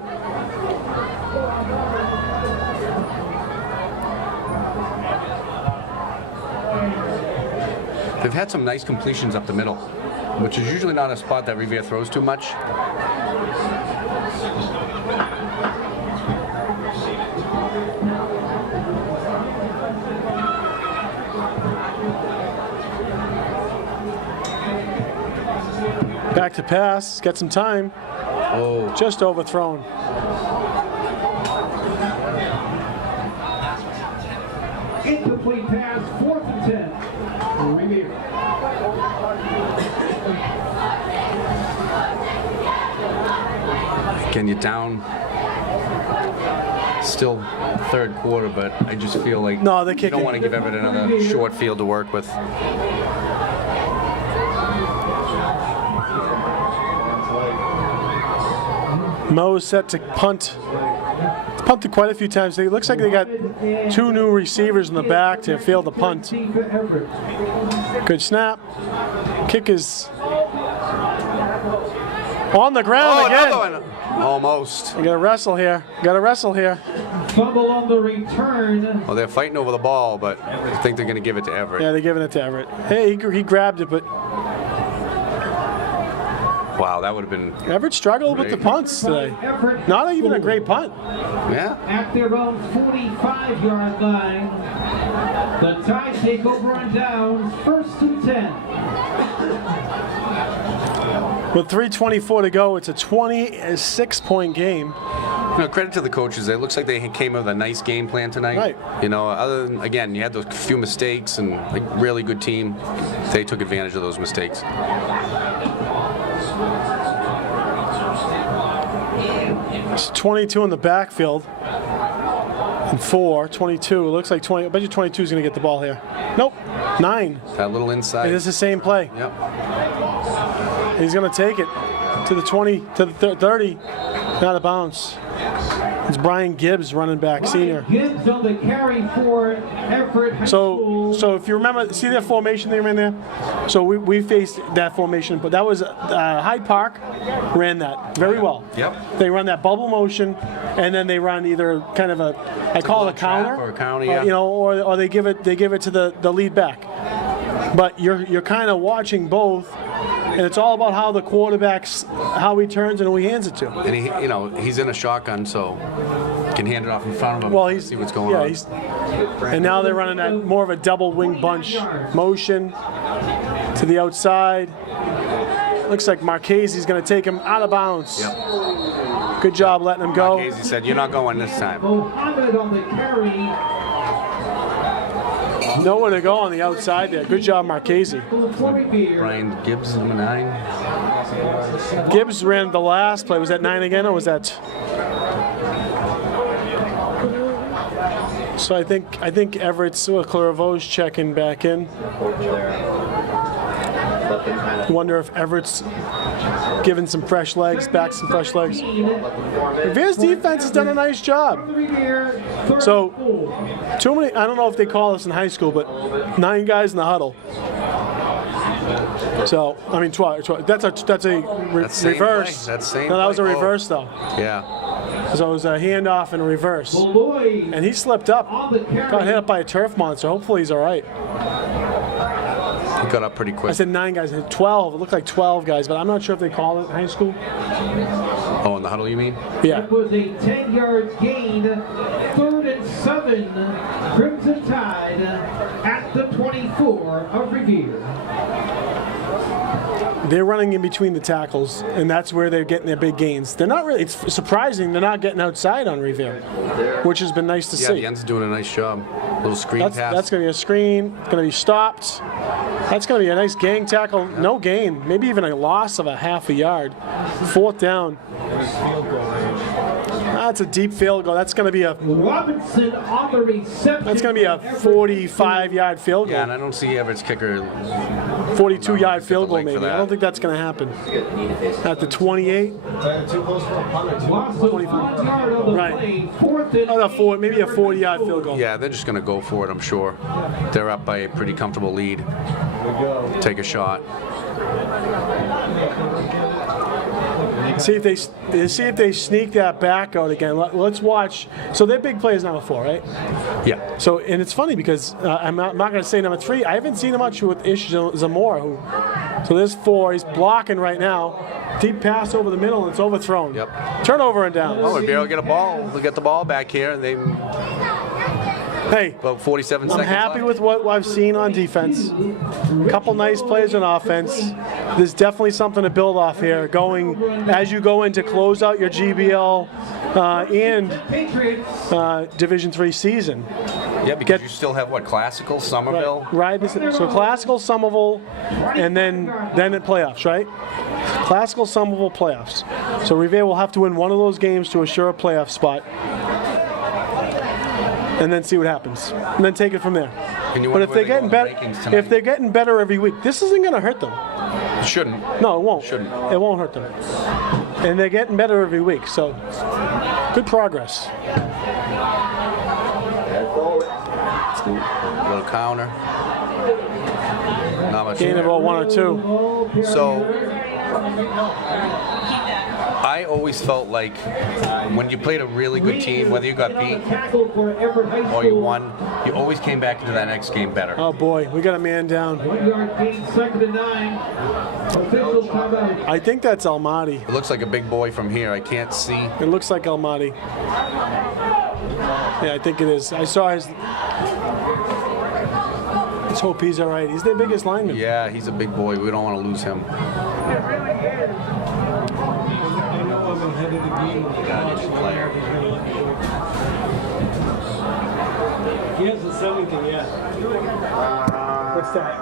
They've had some nice completions up the middle, which is usually not a spot that Revere throws too much. Back to pass, get some time. Oh, Just overthrown. Incomplete pass, 4th and 10. Revere. can you down? Still third quarter, but I just feel like No, they're you kicking. don't want to give Everett another short field to work with. Mo's set to punt. It's punted quite a few times. It looks like they got two new receivers in the back to field the punt. For Everett. Good snap. Kick is on the ground Oh, again. another one. Almost. You gotta wrestle here. Gotta wrestle here. Fumble on the return. Well, they're fighting over the ball, but I think they're going to give it to Everett. Yeah, they're giving it to Everett. Hey, he grabbed it, but Wow, that would have been, Everett struggled with the punts today. Everett Not even a great punt. yeah. at their own 45-yard line. The Tide take over on downs, 1st and 10. With 3:24 to go, it's a 26-point game. You know, credit to the coaches. It looks like they came up with a nice game plan tonight. Right. You know, other than, again, you had those few mistakes and a really good team. They took advantage of those mistakes. It's 22 in the backfield. And 22. It looks like 20. I bet you 22 is going to get the ball here. Nope. 9. That little inside. It is the same play. Yep. He's going to take it to the 20, to the 30. Out of bounds. It's Brian Gibbs, running back, senior. Gibbs on the carry for Everett High School. So if you remember, see that formation they ran there? So we faced that formation, but that was Hyde Park ran that very well. Yep. They run that bubble motion, and then they run either kind of a, I call it a counter, or a counter, yeah. You know, or they give it to the lead back. But you're kind of watching both. And it's all about how the quarterback's, how he turns and who he hands it to. And he, you know, he's in a shotgun, so can hand it off in front of him. Well, see what's going on. And now they're running that more of a double wing bunch motion to the outside. Looks like Marchese's going to take him out of bounds. Yep. Good job letting him go. Marchese said, "You're not going this time." Mohammed on the carry. Nowhere to go on the outside there. Good job, Marchese. For Revere. Brian Gibbs, number 9. Gibbs ran the last play. Was that 9 again, or was that? So I think Everett's Clairvaux's checking back in. Wonder if Everett's giving some fresh legs, back some fresh legs. Revere's defense has done a nice job. So, too many, I don't know if they call this in high school, but 9 guys in the huddle. So, I mean, 12. That's a reverse. Play. That's same No, that was a play. reverse, though. Yeah. So it was a handoff and a reverse. And he slipped up. Got hit up by a turf monster. Hopefully he's all right. He got up pretty quick. I said 9 guys. I said 12. It looked like 12 guys, but I'm not sure if they call it in high school. Oh, in the huddle, you mean? Yeah. It was a 10-yard gain, 3rd and 7, Crimson Tide at the 24 of Revere. They're running in between the tackles, and that's where they're getting their big gains. They're not really, it's surprising they're not getting outside on Revere, which has been nice to Yeah, see. the end's doing a nice job. Little screen pass. That's going to be a screen, going to be stopped. That's going to be a nice gang tackle, no gain, maybe even a loss of a half a yard. 4th down. That's a deep field goal. That's going to be a Robinson on the reception. That's going to be a 45-yard field goal. Yeah, and I don't see Everett's kicker. 42-yard field goal, leg for maybe. I that. don't think that's going to happen. At the 28. Loss of 1 yard on the Right. play, 4th and Oh, maybe a 40-yard field goal. Yeah, they're just going to go for it, I'm sure. They're up by a pretty comfortable lead. Take a shot. See if they sneak that back out again. Let's watch. So their big play is number 4, right? Yeah. So, and it's funny because I'm not going to say number 3. I haven't seen him much with Ish Zamora. So there's 4. He's blocking right now. Deep pass over the middle, and it's overthrown. Yep. Turnover and down. Oh, Revere will get a ball. They'll get the ball back here. They Hey, about 47 I'm seconds happy left. with what I've seen on defense. A couple nice plays on offense. There's definitely something to build off here. Going as you go in to close out your GBL and Division III season. Yeah, because you still have, what, Classical, Somerville? Right. So Classical, Somerville, and then at playoffs, right? Classical, Somerville, playoffs. So Revere will have to win one of those games to assure a playoff spot. And then see what happens, and then take it from there. But if they're getting better, every week, this isn't going to hurt them. It shouldn't. No, it won't. Shouldn't. It won't hurt them. And they're getting better every week, so good progress. Little counter. Not much. Gain of about 1 or 2. So I always felt like when you played a really good team, whether you got beat or you won, you always came back into that next game better. Oh boy, we got a man down. 1 yard gain, 2nd and 9. Official timeout. I think that's Almaty. It looks like a big boy from here. I can't see. It looks like Almaty. Yeah, I think it is. I saw his. Let's hope he's all right. He's their biggest lineman. Yeah, he's a big boy. We don't want to lose him. He hasn't said anything yet. What's that?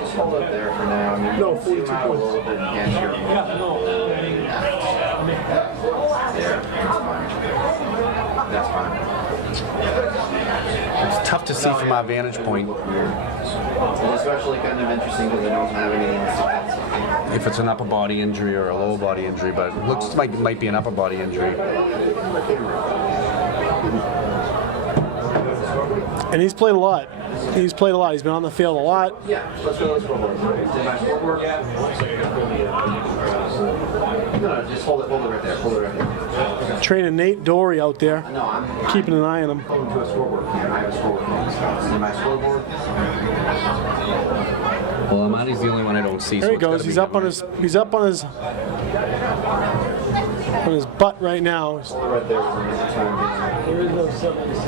Just hold it there for now. I mean, No, you can zoom 42 out a points. little bit against your Yeah, no. there. That's fine. It's tough to see from our vantage point And especially kind of interesting because I don't have anything to see. if it's an upper body injury or a lower body injury, but it looks like it might be an upper body injury. And he's played a lot. He's played a lot. He's been on the field a lot. Yeah, let's go. No, just hold it right there. Hold it right there. Training Nate Dory out there, No, I'm keeping an eye on him. going to a scoreboard. I have a scoreboard. See my scoreboard? Well, Amani's the only one I don't see. There he goes. He's up on his. He's up on his butt right now. Hold it right there. There is no 76.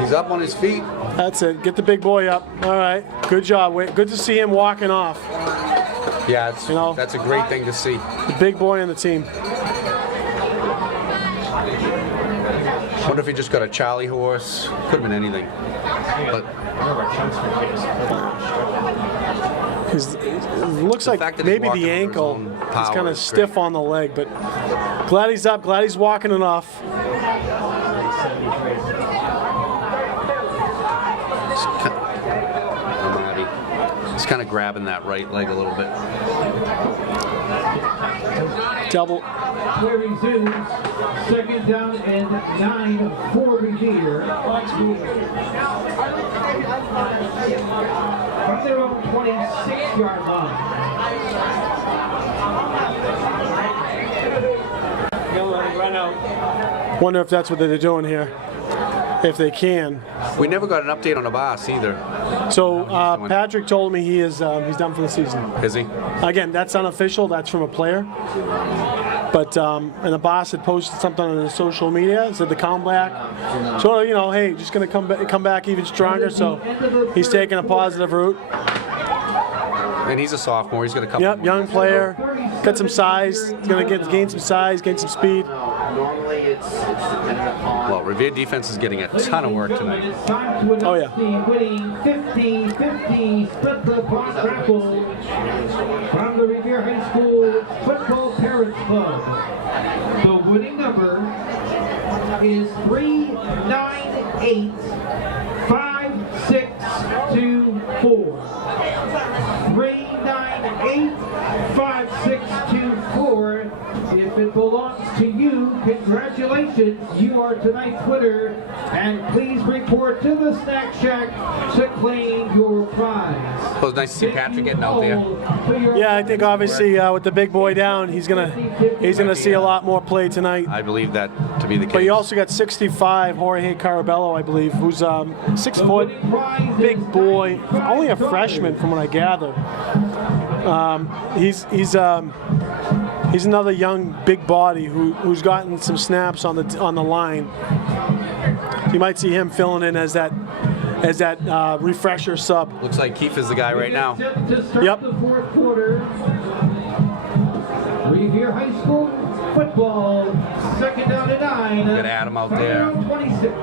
He's up on his feet. That's it. Get the big boy up. All right. Good job. Good to see him walking off. Yeah, it's, You know. that's a great thing to see. The big boy on the team. I wonder if he just got a Charlie horse. Could have been anything. But It looks like fact that he's maybe walking the under his ankle own is power kind of is stiff great. on the leg, but glad he's up. Glad he's walking it off. Amani, he's kind of grabbing that right leg a little bit. Double. Play resumes. Second down and 9 for Revere. From their own 26-yard line. Wonder if that's what they're doing here. If they can. We never got an update on Abbas either. So Patrick told me he is he's done for the season. Is he? Again, that's unofficial. That's from a player. But and the boss had posted something on his social media. Said the comeback. So hey, just gonna come back even stronger. So he's taking a positive route. And he's a sophomore. He's got a couple. Yep, young player, got some size. He's gonna gain some size, gain some speed. Normally it's dependent upon. Well, Revere defense is getting a ton of work tonight. It's time to Oh, announce the winning 50-50 split the pot raffle from the Revere High School Football Parents Club. The winning number is 3985624. 3985624. If it belongs to you, congratulations. You are tonight's winner. And please report to the Snack Shack to claim your prize. It was nice to see Patrick getting out there. Yeah, I think obviously with the big boy down, he's gonna see a lot more play tonight. I believe that to be the case. But you also got 65 Jorge Carabello, I believe, who's 6 foot, big boy, only a freshman from what I gather. He's another young big body who's gotten some snaps on the line. You might see him filling in as that refresher sub. Looks like Keith is the guy right now. Yep. The fourth quarter. Revere High School football. Second down and 9. Got Adam out there. 26.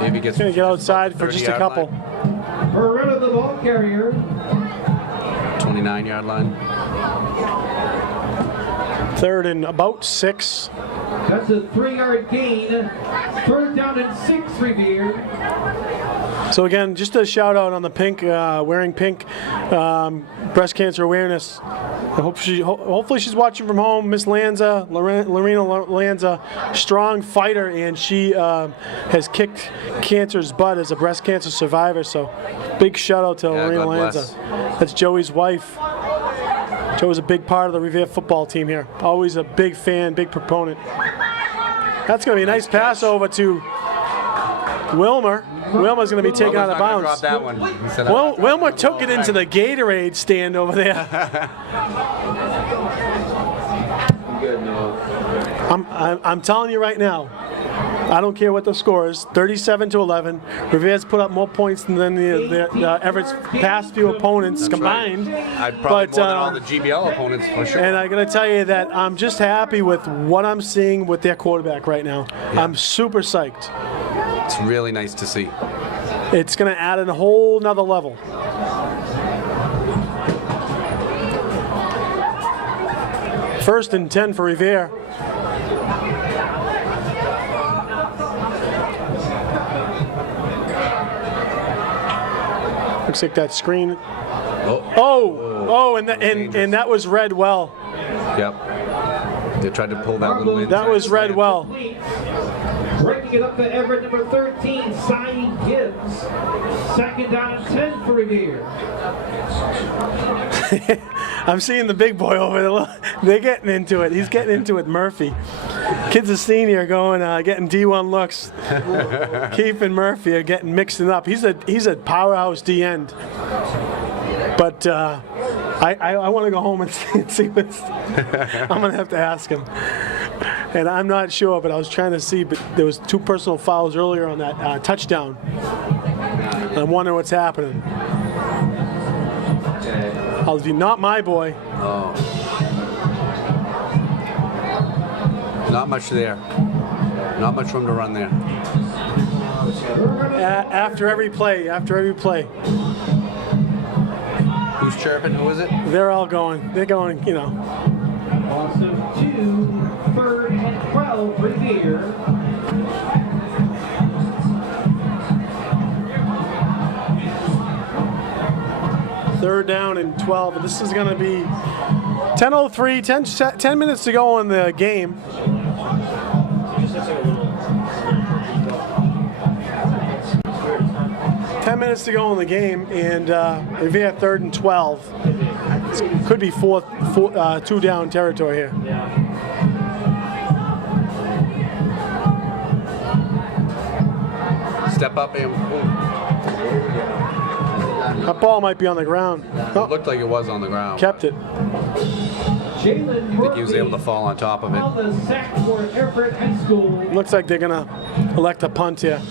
Davey gets Gonna get outside for just a 30-yard couple. line, Beretta, the ball carrier. 29-yard line. Third and about 6. That's a 3-yard gain. Third down and 6, Revere. So again, just a shout out on the pink, wearing pink, breast cancer awareness. Hopefully she's watching from home. Miss Lanza, Lorena Lanza, strong fighter, and she has kicked cancer's butt as a breast cancer survivor. So big shout out to Lorena God Lanza. bless. That's Joey's wife. Joey's a big part of the Revere football team here. Always a big fan, big proponent. That's going to be a nice pass over to Wilmer's going to be taken out of bounds. Drop that one. He said, Wilmer took it into the Gatorade stand over there. Good, Noah. I'm telling you right now, I don't care what the score is, 37-11. Revere's put up more points than the Everett's past few opponents combined. I'd probably more than all the GBL opponents for sure. And I'm going to tell you that I'm just happy with what I'm seeing with their quarterback right now. Yeah. I'm super psyched. It's really nice to see. It's going to add a whole nother level. First and 10 for Revere. Looks like that screen. And that was read well. Yep. They tried to pull that little in. That was read well. Breaking it up to Everett, number 13, Cy Gibbs. Second down and 10 for Revere. I'm seeing the big boy over there. They're getting into it. He's getting into it, Murphy. Kid's a senior going, getting D1 looks. Keith and Murphy are getting mixed up. He's a powerhouse D end. But I want to go home and see what's. I'm going to have to ask him. And I'm not sure, but I was trying to see. But there was 2 personal fouls earlier on that touchdown. I'm wondering what's happening. Not my boy. Oh. Not much there. Not much room to run there. After every play. Who's chirping? Who is it? They're all going. They're going, you know. Also 2, 3rd and 12, Revere. Third down and 12. And this is going to be 10:03, 10 minutes to go in the game. Minutes to go in the game, and Revere 3rd and 12. Could be 2 down territory here. Step up and That ball might be on the ground. It looked like it was on the ground. Kept it. I think he was able to fall on top of it. On the sack for Everett High School. Looks like they're going to elect a punt here.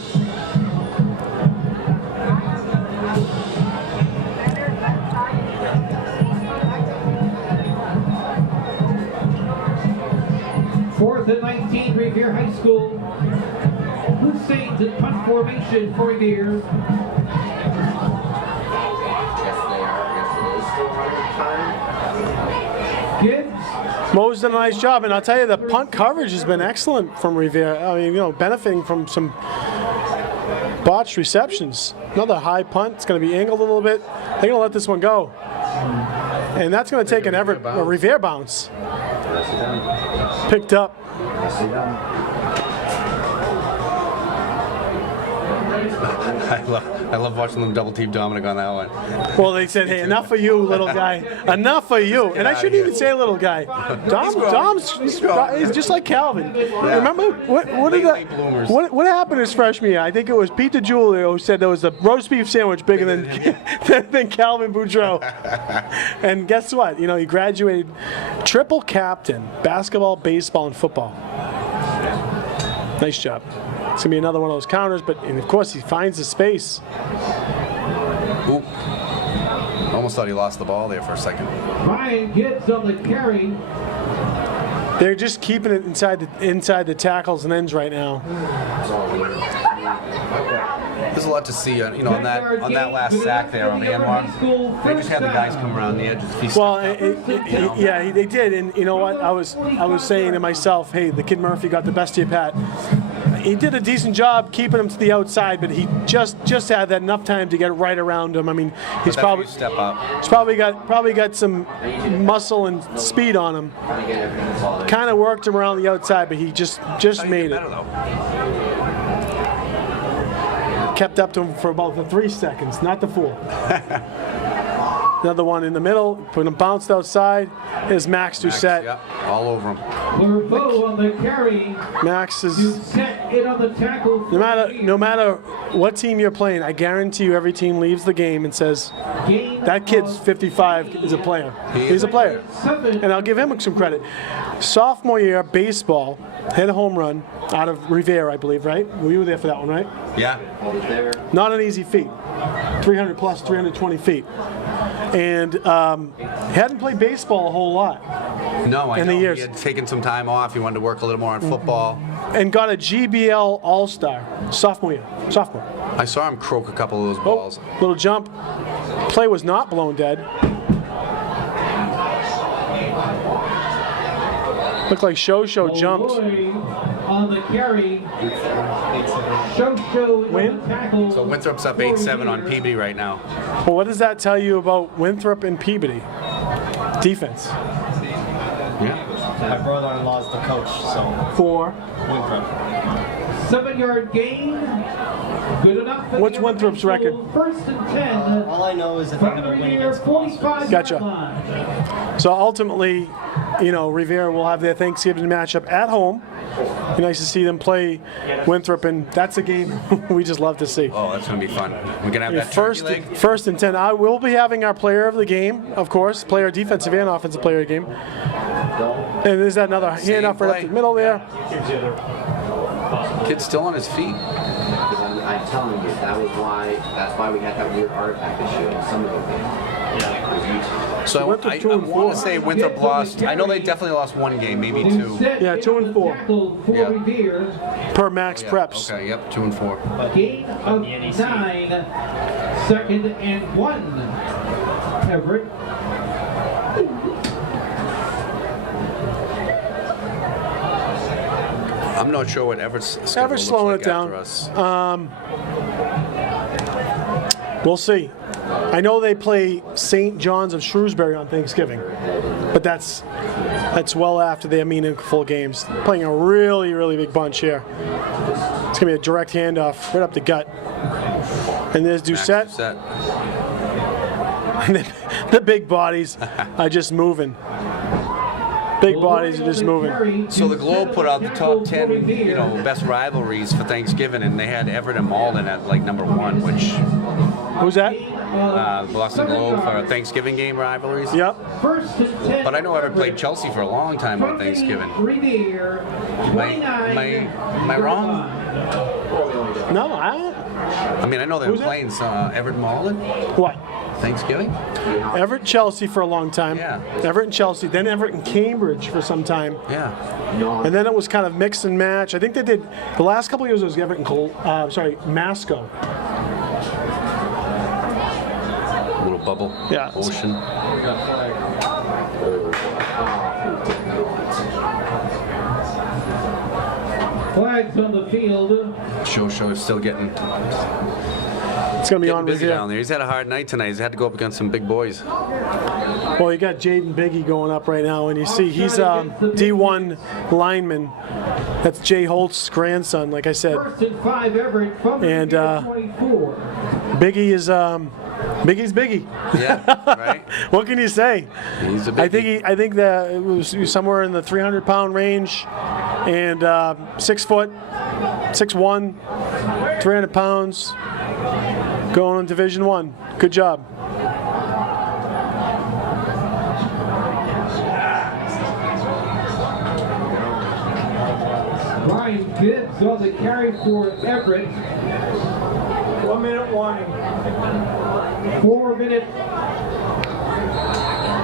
Fourth and 19, Revere High School. Hussein's in punt formation for Revere. Yes, they are. Yes, it is still running time. Gibbs. Mo's done a nice job, and I'll tell you, the punt coverage has been excellent from Revere. I mean, you know, benefiting from some botched receptions. Another high punt. It's going to be angled a little bit. They're going to let this one go. And that's going to take a Revere bounce. Picked up. I love watching them double team Dominic on that one. Well, they said, hey, enough of you, little guy. Enough of you. And I shouldn't even say little guy. Dom's he's just like Calvin. Yeah. Remember what happened his freshman year? I think it was Pete DeJulio who said there was a roast beef sandwich bigger than Calvin Boudreau. And guess what? You know, he graduated triple captain, basketball, baseball, and football. Nice job. It's going to be another one of those counters, and of course he finds the space. Ooh. Almost thought he lost the ball there for a second. Ryan Gibbs on the carry. They're just keeping it inside the tackles and ends right now. There's a lot to see, you know, on that last sack there on the Anwar. They just had the guys come around the edges. Well, yeah, they did, and you know what? I was saying to myself, hey, the kid Murphy got the best of you, Pat. He did a decent job keeping him to the outside, but he just had that enough time to get right around him. I mean, he's probably step up. He's probably got some muscle and speed on him. Kind of worked him around the outside, but he just made it. Kept up to him for about the 3 seconds, not the 4. Another one in the middle, put him bounced outside. Is Max Doucette. Yeah, all over him. Clervaux on the carry. Max is Doucette in on the tackle. No matter what team you're playing, I guarantee you every team leaves the game and says, that kid's 55 is a player. He's a player. And I'll give him some credit. Sophomore year, baseball, hit a home run out of Revere, I believe, right? Well, you were there for that one, right? Yeah. Not an easy feat. 300 plus, 320 feet. And hadn't played baseball a whole lot. No, I in know. the years. He had taken some time off. He wanted to work a little more on football. And got a GBL All-Star sophomore year. Sophomore. I saw him croak a couple of those balls. Little jump. Play was not blown dead. Looked like Show jumped. On the carry. Show Win? tackle. So Winthrop's up 8-7 on Peabody right now. Well, what does that tell you about Winthrop and Peabody? Defense. Yeah. My brother-in-law's the coach, so. For? Winthrop. 7-yard gain. Good enough. For What's the Winthrop's record? First and 10. All I know is that they're From going to win Revere, against 45 Gotcha. line. So ultimately, Revere will have their Thanksgiving matchup at home. Be nice to see them play Winthrop, and that's a game we just love to see. Oh, that's going to be fun. We're going to have that First, turkey leg. first and 10. I will be having our player of the game, of course, player defensive and offensive player of the game. And there's that another handoff right up the middle there. Kid's still on his feet. I'm telling you, that's why we had that weird artifact issue in some of the things. So Winthrop I 2 and want 4. to say Winthrop lost. I know they definitely lost one game, maybe two. Yeah, 2 and 4. For Yeah. Revere. Per Max Yeah, Preps. Okay, yep, 2 and 4. Gain of 9. Second and 1. Everett. I'm not sure what Everett's schedule Everett's looks slowing like it down. after us. We'll see. I know they play St. John's of Shrewsbury on Thanksgiving, but that's well after their meaningful games. Playing a really, really big bunch here. It's gonna be a direct handoff right up the gut. And there's Max Doucette. set. And the big bodies are just moving. Big bodies are just moving. So the Globe put out the top 10, best rivalries for Thanksgiving, and they had Everett and Malden at like number 1, which Who's that? Boston Globe for Thanksgiving game rivalries. Yep. First and 10. But I know Everett played Chelsea for a long time on Thanksgiving. Revere. Am I wrong? No, I don't. I mean, I know they were Who's that? playing Everett and Malden What? Thanksgiving. Everett, Chelsea for a long time. Yeah. Everett and Chelsea. Then Everett and Cambridge for some time. Yeah. And then it was kind of mix and match. I think they did, the last couple of years it was Everett and Masco. Little bubble. Yeah. Ocean. Flags on the field. Show is still getting It's going to be on busy Revere. down there. He's had a hard night tonight. He's had to go up against some big boys. Well, you got Jaden Biggie going up right now, and you see he's D1 lineman. That's Jay Holt's grandson, like I said. First and 5, Everett from And, Revere 24. Biggie is Biggie's Biggie. Yeah, right? What can you say? He's a big. I think that it was somewhere in the 300-pound range, and 6 foot, 6'1", 300 pounds, going in Division I. Good job. Brian Gibbs on the carry for Everett. 1 minute warning. 4 minutes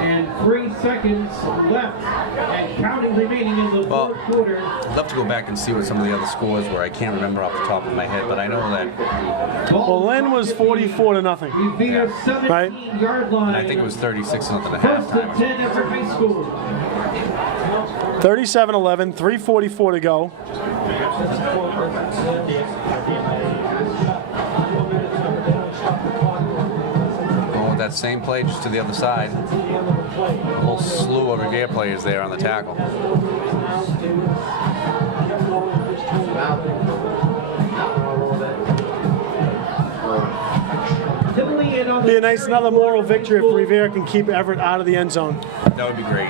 and 3 seconds left and counting remaining in the fourth quarter. I'd love to go back and see what some of the other scores were. I can't remember off the top of my head, but I know that. Well, Lynn was 44-0. Revere Yeah. 17-yard line. And I think it was 36-0 at First and halftime. 10 Everett High School. 37-11, 3:44 to go. Going with that same play just to the other side. A whole slew of Revere players there on the tackle. Be a nice another moral victory if Revere can keep Everett out of the end zone. That would be great.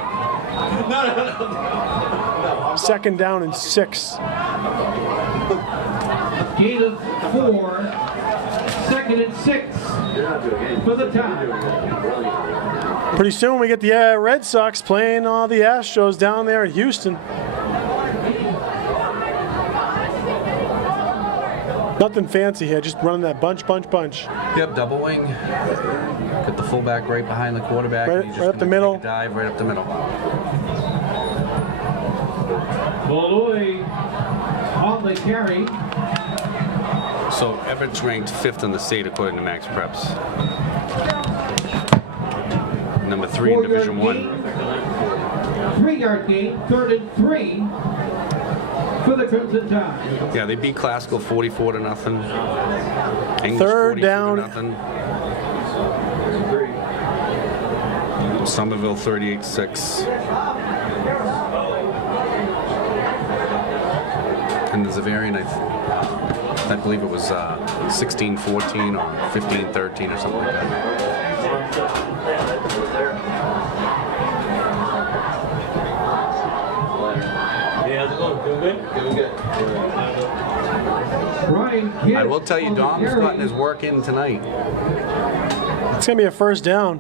Second down and 6. Gain of 4. Second and 6 for the tie. Pretty soon we get the Red Sox playing the Astros down there in Houston. Nothing fancy here, just running that bunch. Yep, double wing. Got the fullback right behind the quarterback. Right- and he's just right up the gonna middle. take a dive right up the middle. Malloy on the carry. So Everett's ranked 5th in the state according to Max Preps. Number 3 in 4-yard Division 1. gain. 3-yard gain. 3rd and 3 for the Crimson Tide. Yeah, they beat Classical 44-0. English 3rd down. 42-0. Somerville 38-6. And the Zavarian, I believe it was 16-14 or 15-13 or something like that. Yeah, how's it going? Doing good? Doing good. Brian Kidd I will tell you, on the Dom's carry. gotten his work in tonight. It's gonna be a first down.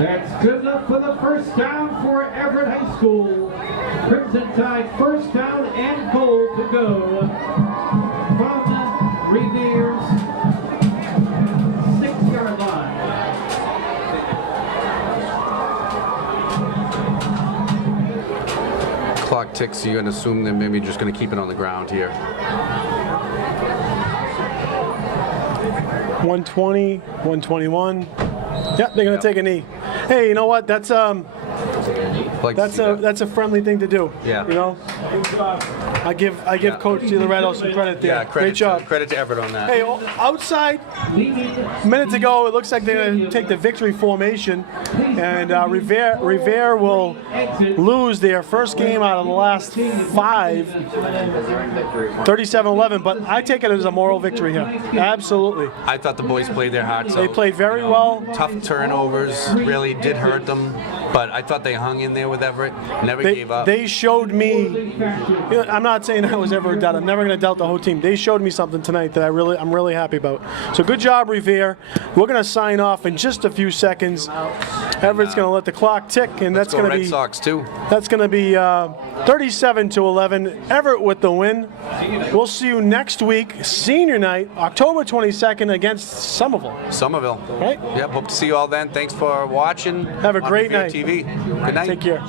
That's good enough for the first down for Everett High School. Crimson Tide first down and goal to go from Revere's 6-yard line. Clock ticks, you're going to assume they're maybe just going to keep it on the ground here. 120, 121. Yep, they're gonna take a knee. Hey, you know what? That's Like to see that. that's a friendly thing to do. Yeah. You know, I give Yeah. Coach DiLoretto some credit there. Yeah, Great job. Credit to Everett on that. Hey, outside, minutes ago, it looks like they're going to take the victory formation, and Revere will lose their first game out of the last 5, 37-11, but I take it as a moral victory here. Absolutely. I thought the boys played their hearts out. They played very well. Tough turnovers really did hurt them, but I thought they hung in there with Everett, never gave up. They showed me, you know, I'm not saying I was ever a doubt. I'm never going to doubt the whole team. They showed me something tonight that I'm really happy about. So good job, Revere. We're going to sign off in just a few seconds. Everett's going to let the clock tick, and that's going to Red be Sox too. that's going to be 37-11. Everett with the win. We'll see you next week, senior night, October 22nd against Somerville. Somerville. Right? Yep. Hope to see you all then. Thanks for watching. Have a on great Revere night. TV. Good night. Take care.